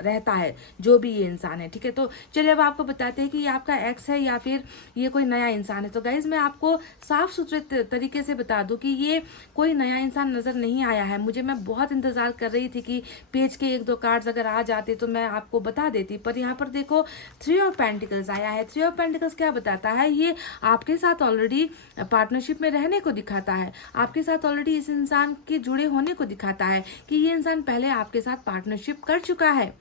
रहता है, जो भी ये इंसान है, ठीक है। तो चलिए अब आपको बताते हैं कि ये आपका एक्स है या फिर ये कोई नया इंसान है। तो गाइज मैं आपको साफ सुथरे तरीके से बता दूं कि ये कोई नया इंसान नजर नहीं आया है मुझे। मैं बहुत इंतजार कर रही थी कि पेज के 1-2 कार्ड्स अगर आ जाते तो मैं आपको बता देती, पर यहाँ पर देखो 3 ऑफ पेंटिकल्स आया है। 3 ऑफ पेंटिकल्स क्या बताता है? ये आपके साथ ऑलरेडी पार्टनरशिप में रहने को दिखाता है, आपके साथ ऑलरेडी इस इंसान के जुड़े होने को दिखाता है कि ये इंसान पहले आपके साथ पार्टनरशिप कर चुका है,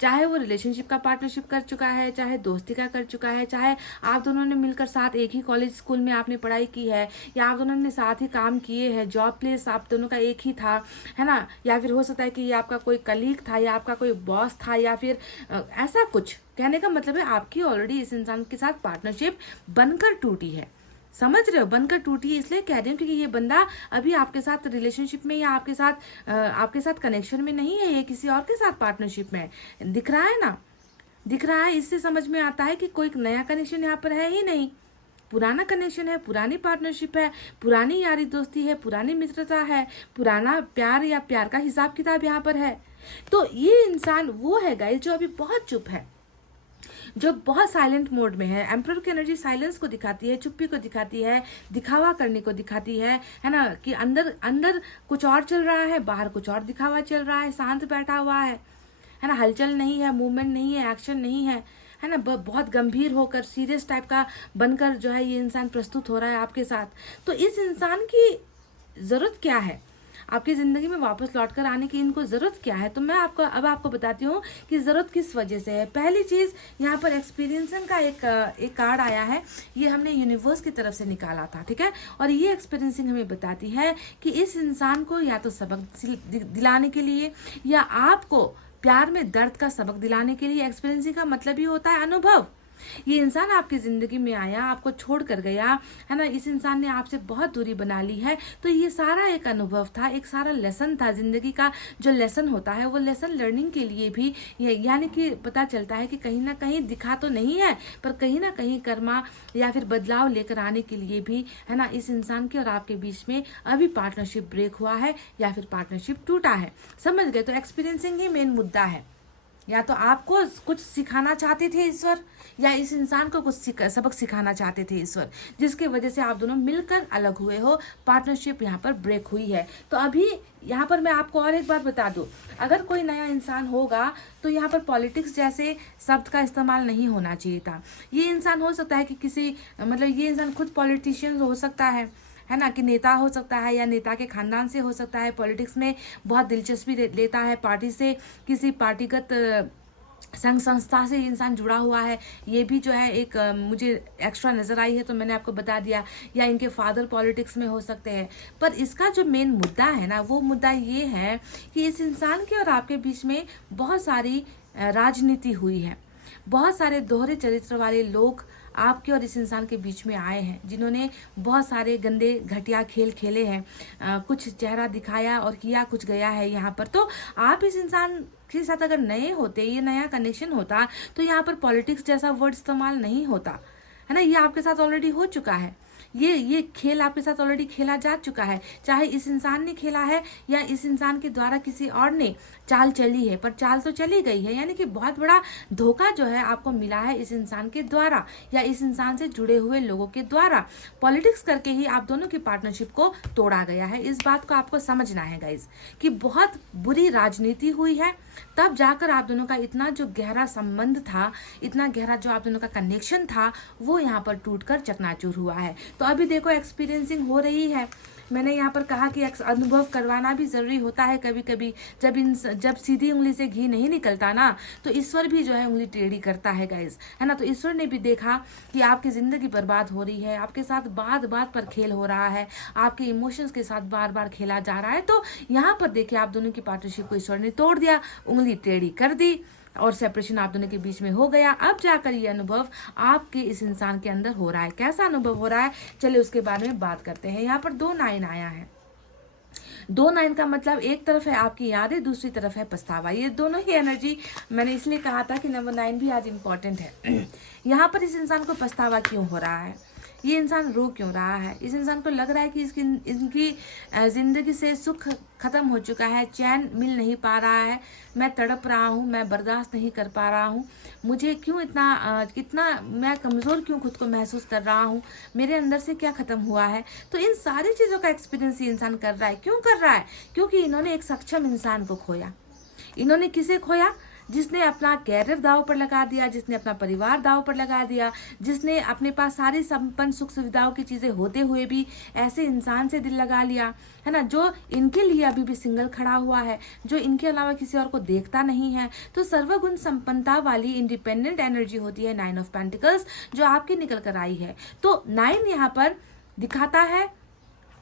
चाहे वो रिलेशनशिप का पार्टनरशिप कर चुका है, चाहे दोस्ती का कर चुका है, चाहे आप दोनों ने मिलकर साथ एक ही कॉलेज स्कूल में आपने पढ़ाई की है, या आप दोनों ने साथ ही काम किए हैं, जॉब प्लेस आप दोनों का एक ही था, है ना। या फिर हो सकता है कि ये आपका कोई कलीग था या आपका कोई बॉस था, या फिर ऐसा कुछ। कहने का मतलब है आपकी ऑलरेडी इस इंसान के साथ पार्टनरशिप बनकर टूटी है, समझ रहे हो, बनकर टूटी है। इसलिए कह रही हूँ क्योंकि ये बंदा अभी आपके साथ रिलेशनशिप में या आपके साथ कनेक्शन में नहीं है, ये किसी और के साथ पार्टनरशिप में है। दिख रहा है ना, दिख रहा है। इससे समझ में आता है कि कोई नया कनेक्शन यहाँ पर है ही नहीं, पुराना कनेक्शन है, पुरानी पार्टनरशिप है, पुरानी यारी दोस्ती है, पुरानी मित्रता है, पुराना प्यार या प्यार का हिसाब किताब यहाँ पर है। तो ये इंसान वो है गाइस जो अभी बहुत चुप है, जो बहुत साइलेंट मोड में है। एम्परर की एनर्जी साइलेंस को दिखाती है, चुप्पी को दिखाती है, दिखावा करने को दिखाती है ना, कि अंदर कुछ और चल रहा है, बाहर कुछ और दिखावा चल रहा है, शांत बैठा हुआ है ना, हलचल नहीं है, मूवमेंट नहीं है, एक्शन नहीं है ना। बहुत गंभीर होकर सीरियस टाइप का बनकर जो है ये इंसान प्रस्तुत हो रहा है आपके साथ। तो इस इंसान की जरूरत क्या है आपकी ज़िंदगी में वापस लौटकर आने की, इनको ज़रूरत क्या है? तो मैं आपको बताती हूँ कि ज़रूरत किस वजह से है। पहली चीज़ यहाँ पर एक्सपीरियंसिंग का एक कार्ड आया है, ये हमने यूनिवर्स की तरफ से निकाला था, ठीक है। और ये एक्सपीरियंसिंग हमें बताती है कि इस इंसान को या तो सबक दिलाने के लिए या आपको प्यार में दर्द का सबक दिलाने के लिए, एक्सपीरियंसिंग का मतलब ही होता है अनुभव। ये इंसान आपकी जिंदगी में आया, आपको छोड़ कर गया, है ना, इस इंसान ने आपसे बहुत दूरी बना ली है। तो ये सारा एक अनुभव था, एक सारा लेसन था। जिंदगी का जो लेसन होता है वो लेसन लर्निंग के लिए भी, यानी कि पता चलता है कि कहीं ना कहीं दिखा तो नहीं है, पर कहीं ना कहीं कर्मा या फिर बदलाव लेकर आने के लिए भी, है ना, इस इंसान के और आपके बीच में अभी पार्टनरशिप ब्रेक हुआ है या फिर पार्टनरशिप टूटा है। समझ गए? तो एक्सपीरियंसिंग ही मेन मुद्दा है। या तो आपको कुछ सिखाना चाहते थे ईश्वर, या इस इंसान को कुछ सबक सिखाना चाहते थे ईश्वर, जिसकी वजह से आप दोनों मिलकर अलग हुए हो, पार्टनरशिप यहाँ पर ब्रेक हुई है। तो अभी यहाँ पर मैं आपको और एक बात बता दूँ, अगर कोई नया इंसान होगा तो यहाँ पर पॉलिटिक्स जैसे शब्द का इस्तेमाल नहीं होना चाहिए था। ये इंसान हो सकता है कि ये इंसान खुद पॉलिटिशियन हो सकता है है ना, कि नेता हो सकता है या नेता के खानदान से हो सकता है, पॉलिटिक्स में बहुत दिलचस्पी लेता है, पार्टी से किसी पार्टीगत संघ संस्था से इंसान जुड़ा हुआ है, ये भी जो है एक मुझे एक्स्ट्रा नज़र आई है, तो मैंने आपको बता दिया। या इनके फादर पॉलिटिक्स में हो सकते हैं। पर इसका जो मेन मुद्दा है ना, वो मुद्दा ये है कि इस इंसान के और आपके बीच में बहुत सारी राजनीति हुई है। बहुत सारे दोहरे चरित्र वाले लोग आपके और इस इंसान के बीच में आए हैं, जिन्होंने बहुत सारे गंदे घटिया खेल खेले हैं। कुछ चेहरा दिखाया और किया कुछ गया है यहाँ पर। तो आप इस इंसान के साथ अगर नए होते, ये नया कनेक्शन होता, तो यहाँ पर पॉलिटिक्स जैसा वर्ड इस्तेमाल नहीं होता, है ना। ये आपके साथ ऑलरेडी हो चुका है, ये खेल आपके साथ ऑलरेडी खेला जा चुका है। चाहे इस इंसान ने खेला है या इस इंसान के द्वारा किसी और ने चाल चली है, पर चाल तो चली गई है। यानी कि बहुत बड़ा धोखा जो है आपको मिला है इस इंसान के द्वारा या इस इंसान से जुड़े हुए लोगों के द्वारा। पॉलिटिक्स करके ही आप दोनों की पार्टनरशिप को तोड़ा गया है। इस बात को आपको समझना है गाइज, कि बहुत बुरी राजनीति हुई है, तब जाकर आप दोनों का इतना जो गहरा संबंध था, इतना गहरा जो आप दोनों का कनेक्शन था, वो यहाँ पर टूटकर चकनाचूर हुआ है। तो अभी देखो एक्सपीरियंसिंग हो रही है। मैंने यहाँ पर कहा कि अनुभव करवाना भी ज़रूरी होता है कभी कभी। जब सीधी उंगली से घी नहीं निकलता ना, तो ईश्वर भी जो है उंगली टेढ़ी करता है गाइस, है ना। तो ईश्वर ने भी देखा कि आपकी ज़िंदगी बर्बाद हो रही है, आपके साथ बात बात पर खेल हो रहा है, आपके इमोशंस के साथ बार बार खेला जा रहा है। तो यहाँ पर देखिए आप दोनों की पार्टनरशिप को ईश्वर ने तोड़ दिया, उंगली टेढ़ी कर दी और सेपरेशन आप दोनों के बीच में हो गया। अब जाकर ये अनुभव आपके इस इंसान के अंदर हो रहा है। कैसा अनुभव हो रहा है, चलिए उसके बारे में बात करते हैं। यहाँ पर 2 9 आया है। 2 9 का मतलब एक तरफ है आपकी यादें, दूसरी तरफ है पछतावा। ये दोनों ही एनर्जी मैंने इसलिए कहा था कि नंबर 9 भी आज इम्पॉर्टेंट है। यहाँ पर इस इंसान को पछतावा क्यों हो रहा है, ये इंसान रो क्यों रहा है, इस इंसान को लग रहा है कि इनकी ज़िंदगी से सुख खत्म हो चुका है, चैन मिल नहीं पा रहा है, मैं तड़प रहा हूँ, मैं बर्दाश्त नहीं कर पा रहा हूँ, मुझे क्यों कितना मैं कमज़ोर क्यों खुद को महसूस कर रहा हूँ, मेरे अंदर से क्या ख़त्म हुआ है। तो इन सारी चीज़ों का एक्सपीरियंस ये इंसान कर रहा है। क्यों कर रहा है? क्योंकि इन्होंने एक सक्षम इंसान को खोया। इन्होंने किसे खोया? जिसने अपना कैरियर दाव पर लगा दिया, जिसने अपना परिवार दाव पर लगा दिया, जिसने अपने पास सारी संपन्न सुख सुविधाओं की चीज़ें होते हुए भी ऐसे इंसान से दिल लगा लिया, है ना, जो इनके लिए अभी भी सिंगल खड़ा हुआ है, जो इनके अलावा किसी और को देखता नहीं है। तो सर्वगुण संपन्नता वाली इंडिपेंडेंट एनर्जी होती है 9 ऑफ पेंटिकल्स, जो आपकी निकल कर आई है। तो 9 यहाँ पर दिखाता है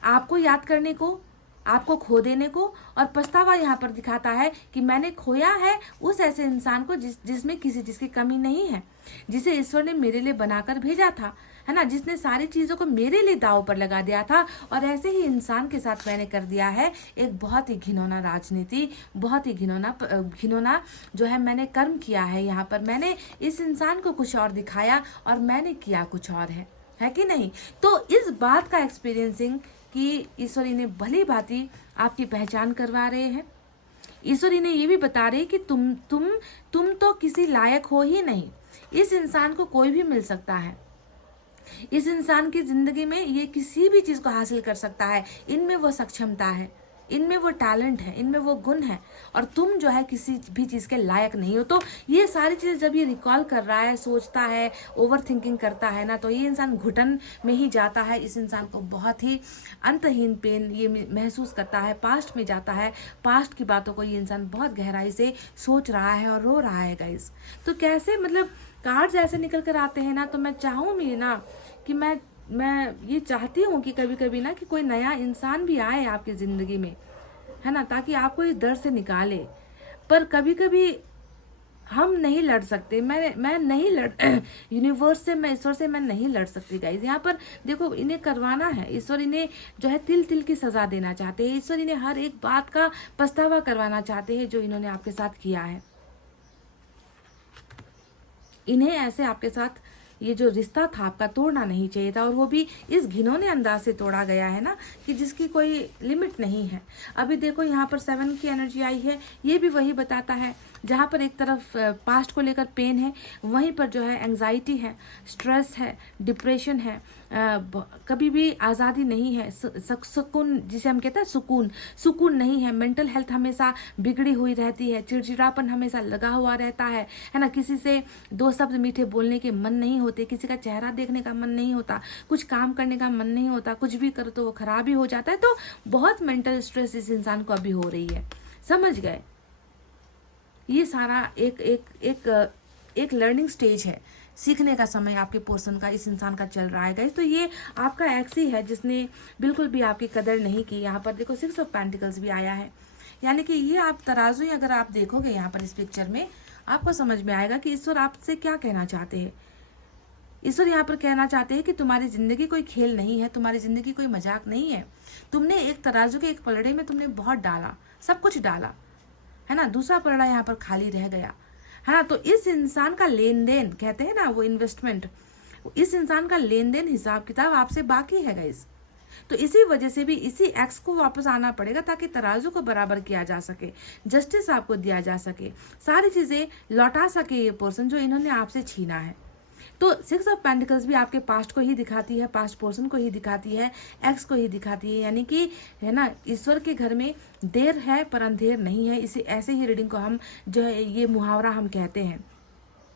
आपको याद करने को, आपको खो देने को, और पछतावा यहाँ पर दिखाता है कि मैंने खोया है उस ऐसे इंसान को जिसमें किसी चीज़ की कमी नहीं है, जिसे ईश्वर ने मेरे लिए बनाकर भेजा था, है ना, जिसने सारी चीज़ों को मेरे लिए दाव पर लगा दिया था। और ऐसे ही इंसान के साथ मैंने कर दिया है एक बहुत ही घिनौना राजनीति, बहुत ही घिनौना जो है मैंने कर्म किया है। यहाँ पर मैंने इस इंसान को कुछ और दिखाया और मैंने किया कुछ और है कि नहीं। तो इस बात का एक्सपीरियंसिंग कि ईश्वरी ने भली भांति आपकी पहचान करवा रहे हैं। ईश्वरी ने ये भी बता रहे कि तुम तो किसी लायक हो ही नहीं। इस इंसान को कोई भी मिल सकता है, इस इंसान की जिंदगी में ये किसी भी चीज़ को हासिल कर सकता है, इनमें वो सक्षमता है, इनमें वो टैलेंट है, इनमें वो गुण है, और तुम जो है किसी भी चीज़ के लायक नहीं हो। तो ये सारी चीज़ें जब ये रिकॉल कर रहा है, सोचता है, ओवर थिंकिंग करता है ना, तो ये इंसान घुटन में ही जाता है। इस इंसान को बहुत ही अंतहीन पेन ये महसूस करता है, पास्ट में जाता है, पास्ट की बातों को ये इंसान बहुत गहराई से सोच रहा है और रो रहा है गाइस। तो कैसे मतलब कार्ड्स ऐसे निकल कर आते हैं ना, तो मैं चाहूँगी ना कि मैं ये चाहती हूँ कि कभी कभी ना कि कोई नया इंसान भी आए आपकी ज़िंदगी में, है ना, ताकि आपको इस डर से निकाले। पर कभी कभी हम नहीं लड़ सकते, मैं नहीं लड़ यूनिवर्स से, मैं ईश्वर से मैं नहीं लड़ सकती गाइज। यहाँ पर देखो इन्हें करवाना है, ईश्वर इन्हें जो है तिल तिल की सज़ा देना चाहते हैं, ईश्वर इन्हें हर एक बात का पछतावा करवाना चाहते हैं जो इन्होंने आपके साथ किया है। इन्हें ऐसे आपके साथ ये जो रिश्ता था आपका तोड़ना नहीं चाहिए था, और वो भी इस घिनौने अंदाज से तोड़ा गया है ना, कि जिसकी कोई लिमिट नहीं है। अभी देखो यहाँ पर 7 की एनर्जी आई है, ये भी वही बताता है। जहाँ पर एक तरफ पास्ट को लेकर पेन है, वहीं पर जो है एंग्जाइटी है, स्ट्रेस है, डिप्रेशन है, कभी भी आज़ादी नहीं है, सुकून जिसे हम कहते हैं सुकून नहीं है, मेंटल हेल्थ हमेशा बिगड़ी हुई रहती है, चिड़चिड़ापन हमेशा लगा हुआ रहता है ना, किसी से 2 शब्द मीठे बोलने के मन नहीं होते, किसी का चेहरा देखने का मन नहीं होता, कुछ काम करने का मन नहीं होता, कुछ भी करो तो वो खराब ही हो जाता है। तो बहुत मेंटल स्ट्रेस इस इंसान को अभी हो रही है, समझ गए। ये सारा एक एक एक एक लर्निंग स्टेज है, सीखने का समय आपके पर्सन का, इस इंसान का चल रहा है गाइस। तो ये आपका एक्स ही है जिसने बिल्कुल भी आपकी कदर नहीं की। यहाँ पर देखो 6 ऑफ पेंटिकल्स भी आया है, यानी कि ये आप तराजू ही अगर आप देखोगे यहाँ पर इस पिक्चर में, आपको समझ में आएगा कि ईश्वर आपसे क्या कहना चाहते हैं। ईश्वर यहाँ पर कहना चाहते हैं कि तुम्हारी जिंदगी कोई खेल नहीं है, तुम्हारी जिंदगी कोई मजाक नहीं है। तुमने एक तराजू के एक पलड़े में तुमने बहुत डाला, सब कुछ डाला है ना, दूसरा पलड़ा यहाँ पर खाली रह गया है ना। तो इस इंसान का लेन देन, कहते हैं ना वो इन्वेस्टमेंट, इस इंसान का लेन देन हिसाब किताब आपसे बाकी है गाइस। तो इसी वजह से भी इसी एक्स को वापस आना पड़ेगा ताकि तराजू को बराबर किया जा सके, जस्टिस आपको दिया जा सके, सारी चीजें लौटा सके ये पर्सन जो इन्होंने आपसे छीना है। तो 6 ऑफ पेंटिकल्स भी आपके पास्ट को ही दिखाती है, पास्ट पर्सन को ही दिखाती है, एक्स को ही दिखाती है, यानी कि है ना, ईश्वर के घर में देर है पर अंधेर नहीं है। इसे ऐसे ही रीडिंग को हम जो है ये मुहावरा हम कहते हैं,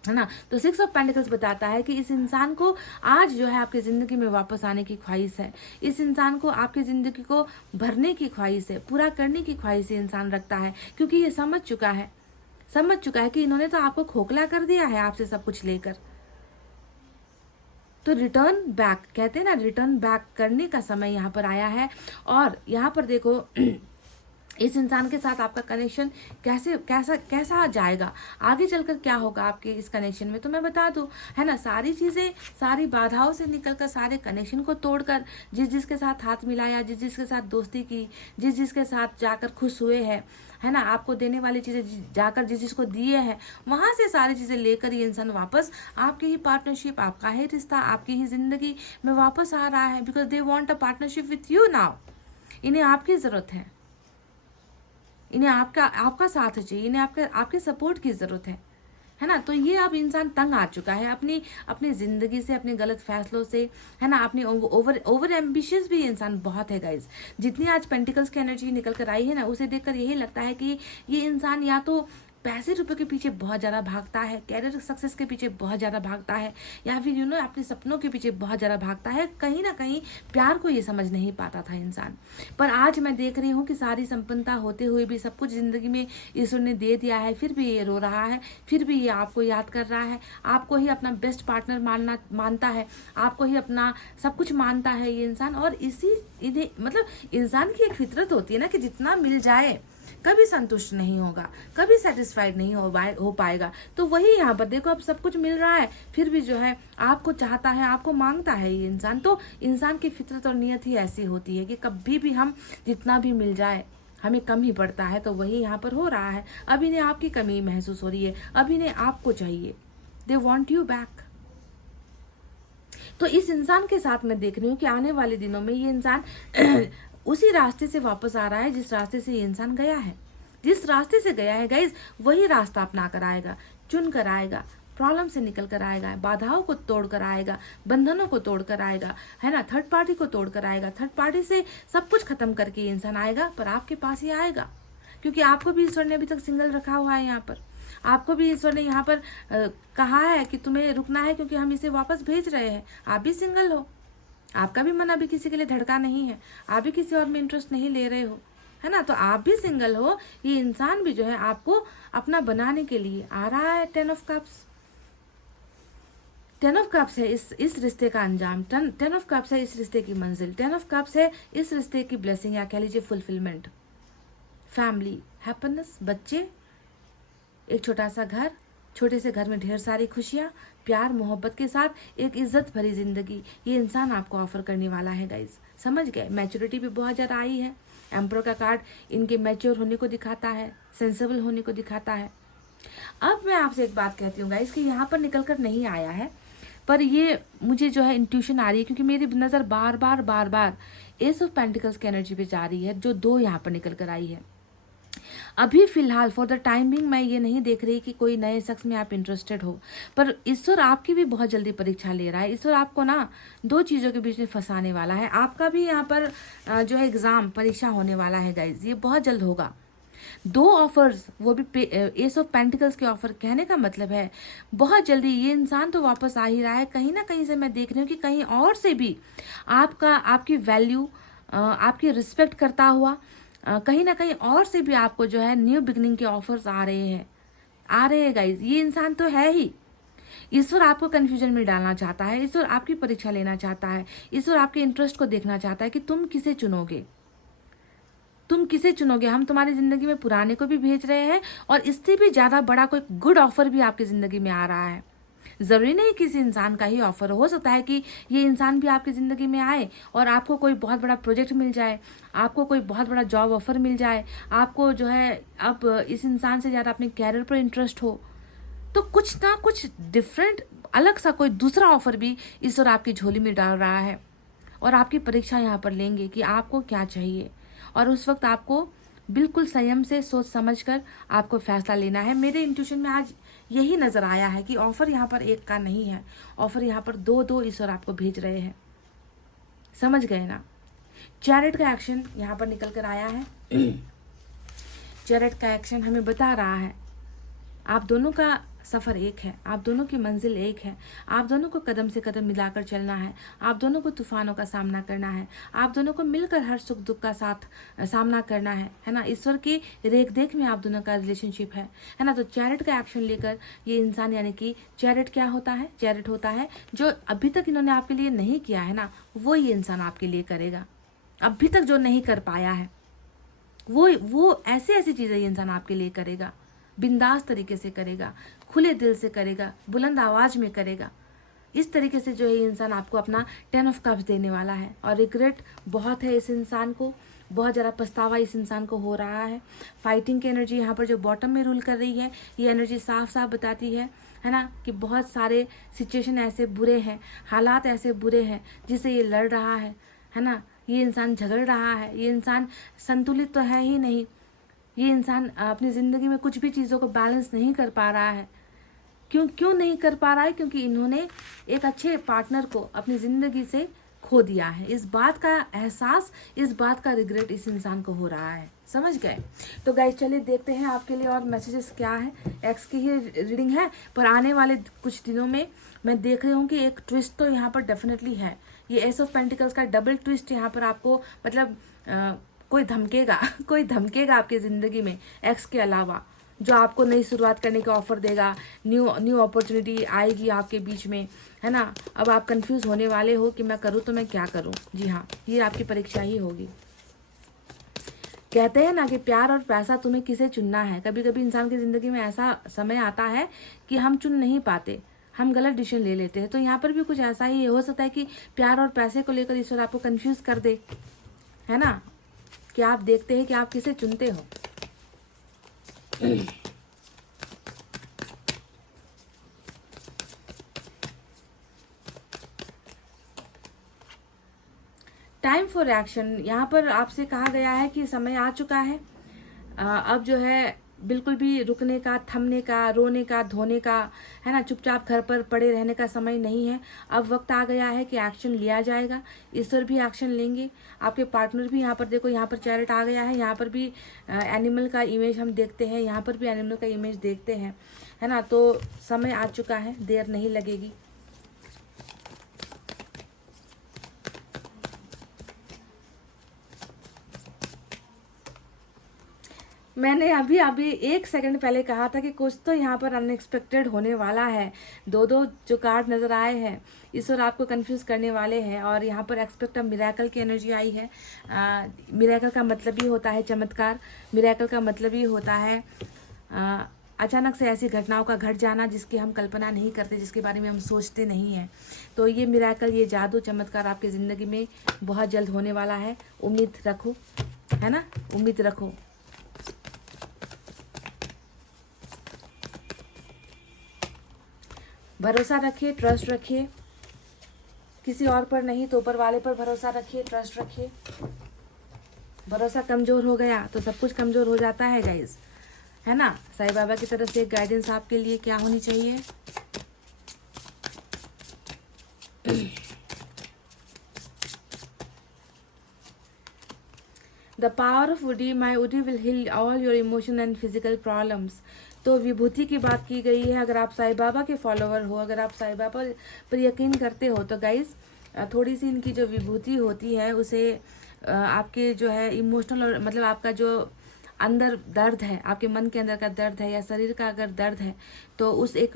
है ना। तो 6 ऑफ पेंटिकल्स बताता है कि इस इंसान को आज जो है आपकी ज़िंदगी में वापस आने की ख्वाहिश है, इस इंसान को आपकी ज़िंदगी को भरने की ख्वाहिश है, पूरा करने की ख्वाहिश इंसान रखता है, क्योंकि ये समझ चुका है कि इन्होंने तो आपको खोखला कर दिया है आपसे सब कुछ लेकर। तो रिटर्न बैक, कहते हैं ना, रिटर्न बैक करने का समय यहाँ पर आया है। और यहाँ पर देखो इस इंसान के साथ आपका कनेक्शन कैसा जाएगा, आगे चलकर क्या होगा आपके इस कनेक्शन में, तो मैं बता दूं, है ना, सारी चीज़ें, सारी बाधाओं से निकलकर, सारे कनेक्शन को तोड़कर, जिसके साथ हाथ मिलाया, जिसके साथ दोस्ती की, जिसके साथ जाकर खुश हुए हैं, है ना, आपको देने वाली चीज़ें जाकर जिसको दिए हैं, वहाँ से सारी चीज़ें लेकर ये इंसान वापस आपकी ही पार्टनरशिप, आपका ही रिश्ता, आपकी ही ज़िंदगी में वापस आ रहा है। Because they want a partnership with you now. इन्हें आपकी ज़रूरत इन्हें आपका साथ चाहिए, इन्हें आपके सपोर्ट की ज़रूरत है ना। तो ये अब इंसान तंग आ चुका है अपनी ज़िंदगी से, अपने गलत फैसलों से, है ना, अपनी ओवर एम्बिशियस भी इंसान बहुत है गाइज। जितनी आज पेंटिकल्स की एनर्जी निकल कर आई है ना, उसे देखकर यही लगता है कि ये इंसान या तो पैसे रुपए के पीछे बहुत ज़्यादा भागता है, कैरियर सक्सेस के पीछे बहुत ज़्यादा भागता है, या फिर अपने सपनों के पीछे बहुत ज़्यादा भागता है। कहीं ना कहीं प्यार को ये समझ नहीं पाता था इंसान। पर आज मैं देख रही हूँ कि सारी संपन्नता होते हुए भी, सब कुछ ज़िंदगी में ईश्वर ने दे दिया है, फिर भी ये रो रहा है, फिर भी ये आपको याद कर रहा है, आपको ही अपना बेस्ट पार्टनर मानता है, आपको ही अपना सब कुछ मानता है ये इंसान। और इन्हें मतलब इंसान की एक फितरत होती है ना कि जितना मिल जाए कभी संतुष्ट नहीं होगा, कभी सेटिस्फाइड नहीं हो पाएगा। तो वही यहाँ पर देखो, अब सब कुछ मिल रहा है, फिर भी जो है आपको चाहता है, आपको मांगता है ये इंसान। तो इंसान की फितरत और नियत ही ऐसी होती है कि कभी भी हम जितना भी मिल जाए हमें कम ही पड़ता है। तो वही यहाँ पर हो रहा है। अब इन्हें आपकी कमी महसूस हो रही है, अब इन्हें आपको चाहिए, दे वॉन्ट यू बैक। तो इस इंसान के साथ मैं देख रही हूँ कि आने वाले दिनों में ये इंसान उसी रास्ते से वापस आ रहा है जिस रास्ते से ये इंसान गया है। जिस रास्ते से गया है गाइज, वही रास्ता अपना कर आएगा, चुन कर आएगा, प्रॉब्लम से निकल कर आएगा, बाधाओं को तोड़ कर आएगा, बंधनों को तोड़ कर आएगा, है ना, थर्ड पार्टी को तोड़ कर आएगा, थर्ड पार्टी से सब कुछ खत्म करके ये इंसान आएगा। पर आपके पास ही आएगा, क्योंकि आपको भी ईश्वर ने अभी तक सिंगल रखा हुआ है। यहाँ पर आपको भी ईश्वर ने यहाँ पर कहा है कि तुम्हें रुकना है, क्योंकि हम इसे वापस भेज रहे हैं। आप भी सिंगल हो, आपका भी मन अभी किसी के लिए धड़का नहीं है, आप भी किसी और में इंटरेस्ट नहीं ले रहे हो, है ना। तो आप भी सिंगल हो, ये इंसान भी जो है आपको अपना बनाने के लिए आ रहा है। 10 ऑफ कप्स, 10 ऑफ कप्स है इस रिश्ते का अंजाम, 10 ऑफ कप्स है इस रिश्ते की मंजिल, 10 ऑफ कप्स है इस रिश्ते की ब्लेसिंग, या कह लीजिए फुलफिलमेंट, फैमिली, हैप्पीनेस, बच्चे, एक छोटा सा घर, छोटे से घर में ढेर सारी खुशियाँ, प्यार मोहब्बत के साथ एक इज्जत भरी जिंदगी ये इंसान आपको ऑफर करने वाला है गाइज। समझ गए, मैच्योरिटी भी बहुत ज़्यादा आई है। एम्परर का कार्ड इनके मैच्योर होने को दिखाता है, सेंसेबल होने को दिखाता है। अब मैं आपसे एक बात कहती हूँ गाइज कि यहाँ पर निकल कर नहीं आया है, पर ये मुझे जो है इंट्यूशन आ रही है, क्योंकि मेरी नज़र बार बार एस ऑफ पेंटिकल्स की एनर्जी पे जा रही है, जो 2 यहाँ पर निकल कर आई है। अभी फिलहाल फॉर द टाइम बिंग मैं ये नहीं देख रही कि कोई नए शख्स में आप इंटरेस्टेड हो, पर ईश्वर आपकी भी बहुत जल्दी परीक्षा ले रहा है। ईश्वर आपको ना 2 चीज़ों के बीच में फंसाने वाला है। आपका भी यहाँ पर जो है एग्ज़ाम, परीक्षा होने वाला है गाइज, ये बहुत जल्द होगा। 2 ऑफर्स, वो भी एस ऑफ पेंटिकल्स के ऑफर। कहने का मतलब है बहुत जल्दी ये इंसान तो वापस आ ही रहा है। कहीं ना कहीं से मैं देख रही हूँ कि कहीं और से भी आपकी वैल्यू, आपकी रिस्पेक्ट करता हुआ कहीं ना कहीं और से भी आपको जो है न्यू बिगनिंग के ऑफर्स आ रहे हैं गाइज। ये इंसान तो है ही। ईश्वर आपको कंफ्यूजन में डालना चाहता है, ईश्वर आपकी परीक्षा लेना चाहता है, ईश्वर आपके इंटरेस्ट को देखना चाहता है कि तुम किसे चुनोगे, तुम किसे चुनोगे। हम तुम्हारी जिंदगी में पुराने को भी भेज रहे हैं और इससे भी ज्यादा बड़ा कोई गुड ऑफर भी आपकी जिंदगी में आ रहा है। जरूरी नहीं किसी इंसान का ही ऑफर हो सकता है कि ये इंसान भी आपकी ज़िंदगी में आए और आपको कोई बहुत बड़ा प्रोजेक्ट मिल जाए, आपको कोई बहुत बड़ा जॉब ऑफर मिल जाए, आपको जो है अब इस इंसान से ज़्यादा अपने कैरियर पर इंटरेस्ट हो, तो कुछ ना कुछ डिफरेंट अलग सा कोई दूसरा ऑफर भी ईश्वर आपकी झोली में डाल रहा है और आपकी परीक्षा यहाँ पर लेंगे कि आपको क्या चाहिए। और उस वक्त आपको बिल्कुल संयम से सोच समझकर आपको फैसला लेना है। मेरे इंट्यूशन में आज यही नज़र आया है कि ऑफर यहाँ पर एक का नहीं है, ऑफर यहाँ पर 2 ईश्वर आपको भेज रहे हैं। समझ गए ना। चैरिट का एक्शन यहाँ पर निकल कर आया है। चैरिट का एक्शन हमें बता रहा है आप दोनों का सफ़र एक है, आप दोनों की मंजिल एक है, आप दोनों को कदम से कदम मिलाकर चलना है, आप दोनों को तूफानों का सामना करना है, आप दोनों को मिलकर हर सुख दुख का सामना करना है ना। ईश्वर की रेख देख में आप दोनों का रिलेशनशिप है ना। तो चैरिट का एक्शन लेकर ये इंसान, यानी कि चैरिट क्या होता है, चैरिट होता है जो अभी तक इन्होंने आपके लिए नहीं किया है ना, वो ये इंसान आपके लिए करेगा। अभी तक जो नहीं कर पाया है वो ऐसी चीज़ें ये इंसान आपके लिए करेगा, बिंदास तरीके से करेगा, खुले दिल से करेगा, बुलंद आवाज में करेगा। इस तरीके से जो है ये इंसान आपको अपना 10 ऑफ कप्स देने वाला है। और रिग्रेट बहुत है इस इंसान को, बहुत ज़्यादा पछतावा इस इंसान को हो रहा है। फाइटिंग की एनर्जी यहाँ पर जो बॉटम में रूल कर रही है, ये एनर्जी साफ साफ बताती है ना, कि बहुत सारे सिचुएशन ऐसे बुरे हैं, हालात ऐसे बुरे हैं जिसे ये लड़ रहा है ना। ये इंसान झगड़ रहा है, ये इंसान संतुलित तो है ही नहीं, ये इंसान अपनी ज़िंदगी में कुछ भी चीज़ों को बैलेंस नहीं कर पा रहा है। क्यों नहीं कर पा रहा है? क्योंकि इन्होंने एक अच्छे पार्टनर को अपनी ज़िंदगी से खो दिया है। इस बात का एहसास, इस बात का रिग्रेट इस इंसान को हो रहा है। समझ गए? तो गाइस चलिए देखते हैं आपके लिए और मैसेजेस क्या है। एक्स की ही रीडिंग है, पर आने वाले कुछ दिनों में मैं देख रही हूँ कि एक ट्विस्ट तो यहाँ पर डेफिनेटली है। ये एस ऑफ पेंटिकल्स का डबल ट्विस्ट यहाँ पर आपको, मतलब कोई धमकेगा आपकी ज़िंदगी में एक्स के अलावा, जो आपको नई शुरुआत करने का ऑफर देगा, न्यू अपॉर्चुनिटी आएगी आपके बीच में, है ना। अब आप कंफ्यूज होने वाले हो कि मैं करूँ तो मैं क्या करूँ। जी हाँ, ये आपकी परीक्षा ही होगी। कहते हैं ना कि प्यार और पैसा तुम्हें किसे चुनना है। कभी कभी इंसान की ज़िंदगी में ऐसा समय आता है कि हम चुन नहीं पाते, हम गलत डिसीजन ले लेते हैं। तो यहाँ पर भी कुछ ऐसा ही हो सकता है कि प्यार और पैसे को लेकर ईश्वर आपको कंफ्यूज कर दे, है ना, कि आप देखते हैं कि आप किसे चुनते हो। टाइम फॉर एक्शन, यहाँ पर आपसे कहा गया है कि समय आ चुका है। अब जो है बिल्कुल भी रुकने का, थमने का, रोने का, धोने का, है ना, चुपचाप घर पर पड़े रहने का समय नहीं है। अब वक्त आ गया है कि एक्शन लिया जाएगा। ईश्वर भी एक्शन लेंगे, आपके पार्टनर भी। यहाँ पर देखो, यहाँ पर चैरिट आ गया है, यहाँ पर भी एनिमल का इमेज हम देखते हैं, यहाँ पर भी एनिमल का इमेज देखते हैं, है ना। तो समय आ चुका है, देर नहीं लगेगी। मैंने अभी 1 सेकंड पहले कहा था कि कुछ तो यहाँ पर अनएक्सपेक्टेड होने वाला है। 2 जो कार्ड नज़र आए हैं, ईश्वर आपको कंफ्यूज करने वाले हैं। और यहाँ पर एक्सपेक्ट अ मिरेकल की एनर्जी आई है। मिरेकल का मतलब ही होता है चमत्कार, मिरेकल का मतलब ही होता है अचानक से ऐसी घटनाओं का घट जाना जिसकी हम कल्पना नहीं करते, जिसके बारे में हम सोचते नहीं हैं। तो ये मिरेकल, ये जादू, चमत्कार आपकी ज़िंदगी में बहुत जल्द होने वाला है। उम्मीद रखो, है ना, उम्मीद रखो। भरोसा रखिए, ट्रस्ट रखिए, किसी और पर नहीं तो ऊपर वाले पर भरोसा रखिए, ट्रस्ट रखिए। भरोसा कमज़ोर हो गया तो सब कुछ कमज़ोर हो जाता है गाइस, है ना। साईं बाबा की तरफ से एक गाइडेंस आपके लिए क्या होनी चाहिए? The power of woody, my woody will heal all your emotion and physical problems. तो विभूति की बात की गई है। अगर आप साईं बाबा के फॉलोवर हो, अगर आप साईं बाबा पर यकीन करते हो तो गाइस थोड़ी सी इनकी जो विभूति होती है उसे आपके जो है इमोशनल और मतलब आपका जो अंदर दर्द है, आपके मन के अंदर का दर्द है या शरीर का अगर दर्द है तो उस एक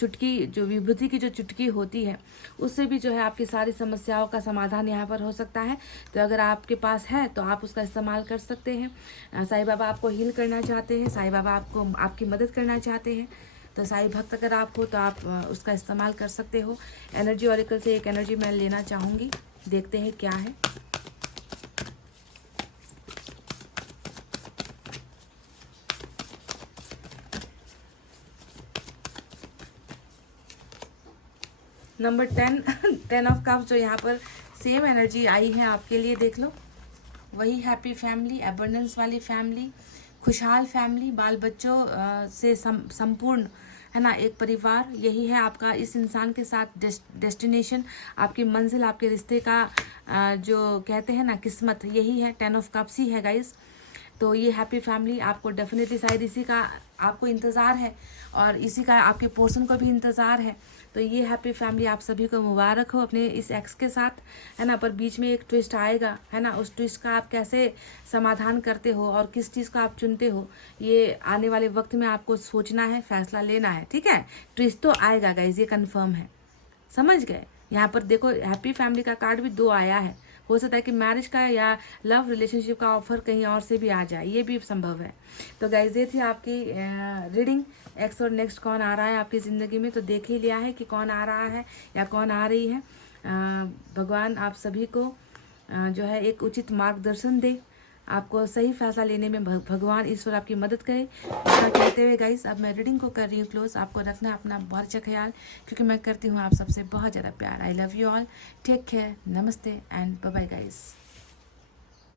चुटकी जो विभूति की जो चुटकी होती है उससे भी जो है आपकी सारी समस्याओं का समाधान यहाँ पर हो सकता है। तो अगर आपके पास है तो आप उसका इस्तेमाल कर सकते हैं। साईं बाबा आपको हील करना चाहते हैं, साईं बाबा आपको आपकी मदद करना चाहते हैं, तो साईं भक्त अगर आप हो तो आप उसका इस्तेमाल कर सकते हो। एनर्जी ऑरिकल से एक एनर्जी मैं लेना चाहूँगी, देखते हैं क्या है। नंबर 10 10 ऑफ कप्स जो यहाँ पर सेम एनर्जी आई है आपके लिए, देख लो। वही हैप्पी फैमिली, एबंडेंस वाली फैमिली, खुशहाल फैमिली, बाल बच्चों से संपूर्ण है ना एक परिवार। यही है आपका इस इंसान के साथ डेस्टिनेशन, आपकी मंजिल, आपके रिश्ते का जो कहते हैं ना किस्मत, यही है 10 ऑफ कप्स ही है गाइस। तो ये हैप्पी फैमिली आपको डेफिनेटली शायद इसी का आपको इंतज़ार है और इसी का आपके पोर्सन को भी इंतज़ार है। तो ये हैप्पी फैमिली आप सभी को मुबारक हो अपने इस एक्स के साथ, है ना। पर बीच में एक ट्विस्ट आएगा, है ना। उस ट्विस्ट का आप कैसे समाधान करते हो और किस चीज़ को आप चुनते हो, ये आने वाले वक्त में आपको सोचना है, फैसला लेना है, ठीक है। ट्विस्ट तो आएगा गाइज, ये कन्फर्म है, समझ गए। यहाँ पर देखो हैप्पी फैमिली का कार्ड भी 2 आया है। हो सकता है कि मैरिज का या लव रिलेशनशिप का ऑफर कहीं और से भी आ जाए, ये भी संभव है। तो गाइज ये थी आपकी रीडिंग, एक्स और नेक्स्ट कौन आ रहा है आपकी ज़िंदगी में। तो देख ही लिया है कि कौन आ रहा है या कौन आ रही है। भगवान आप सभी को जो है एक उचित मार्गदर्शन दे, आपको सही फैसला लेने में भगवान ईश्वर आपकी मदद करे। ऐसा कहते हुए गाइस अब मैं रीडिंग को कर रही हूँ क्लोज। आपको रखना अपना बहुत अच्छा ख्याल, क्योंकि मैं करती हूँ आप सबसे बहुत ज़्यादा प्यार। I love you all, take care, नमस्ते एंड बाय बाय गाइस।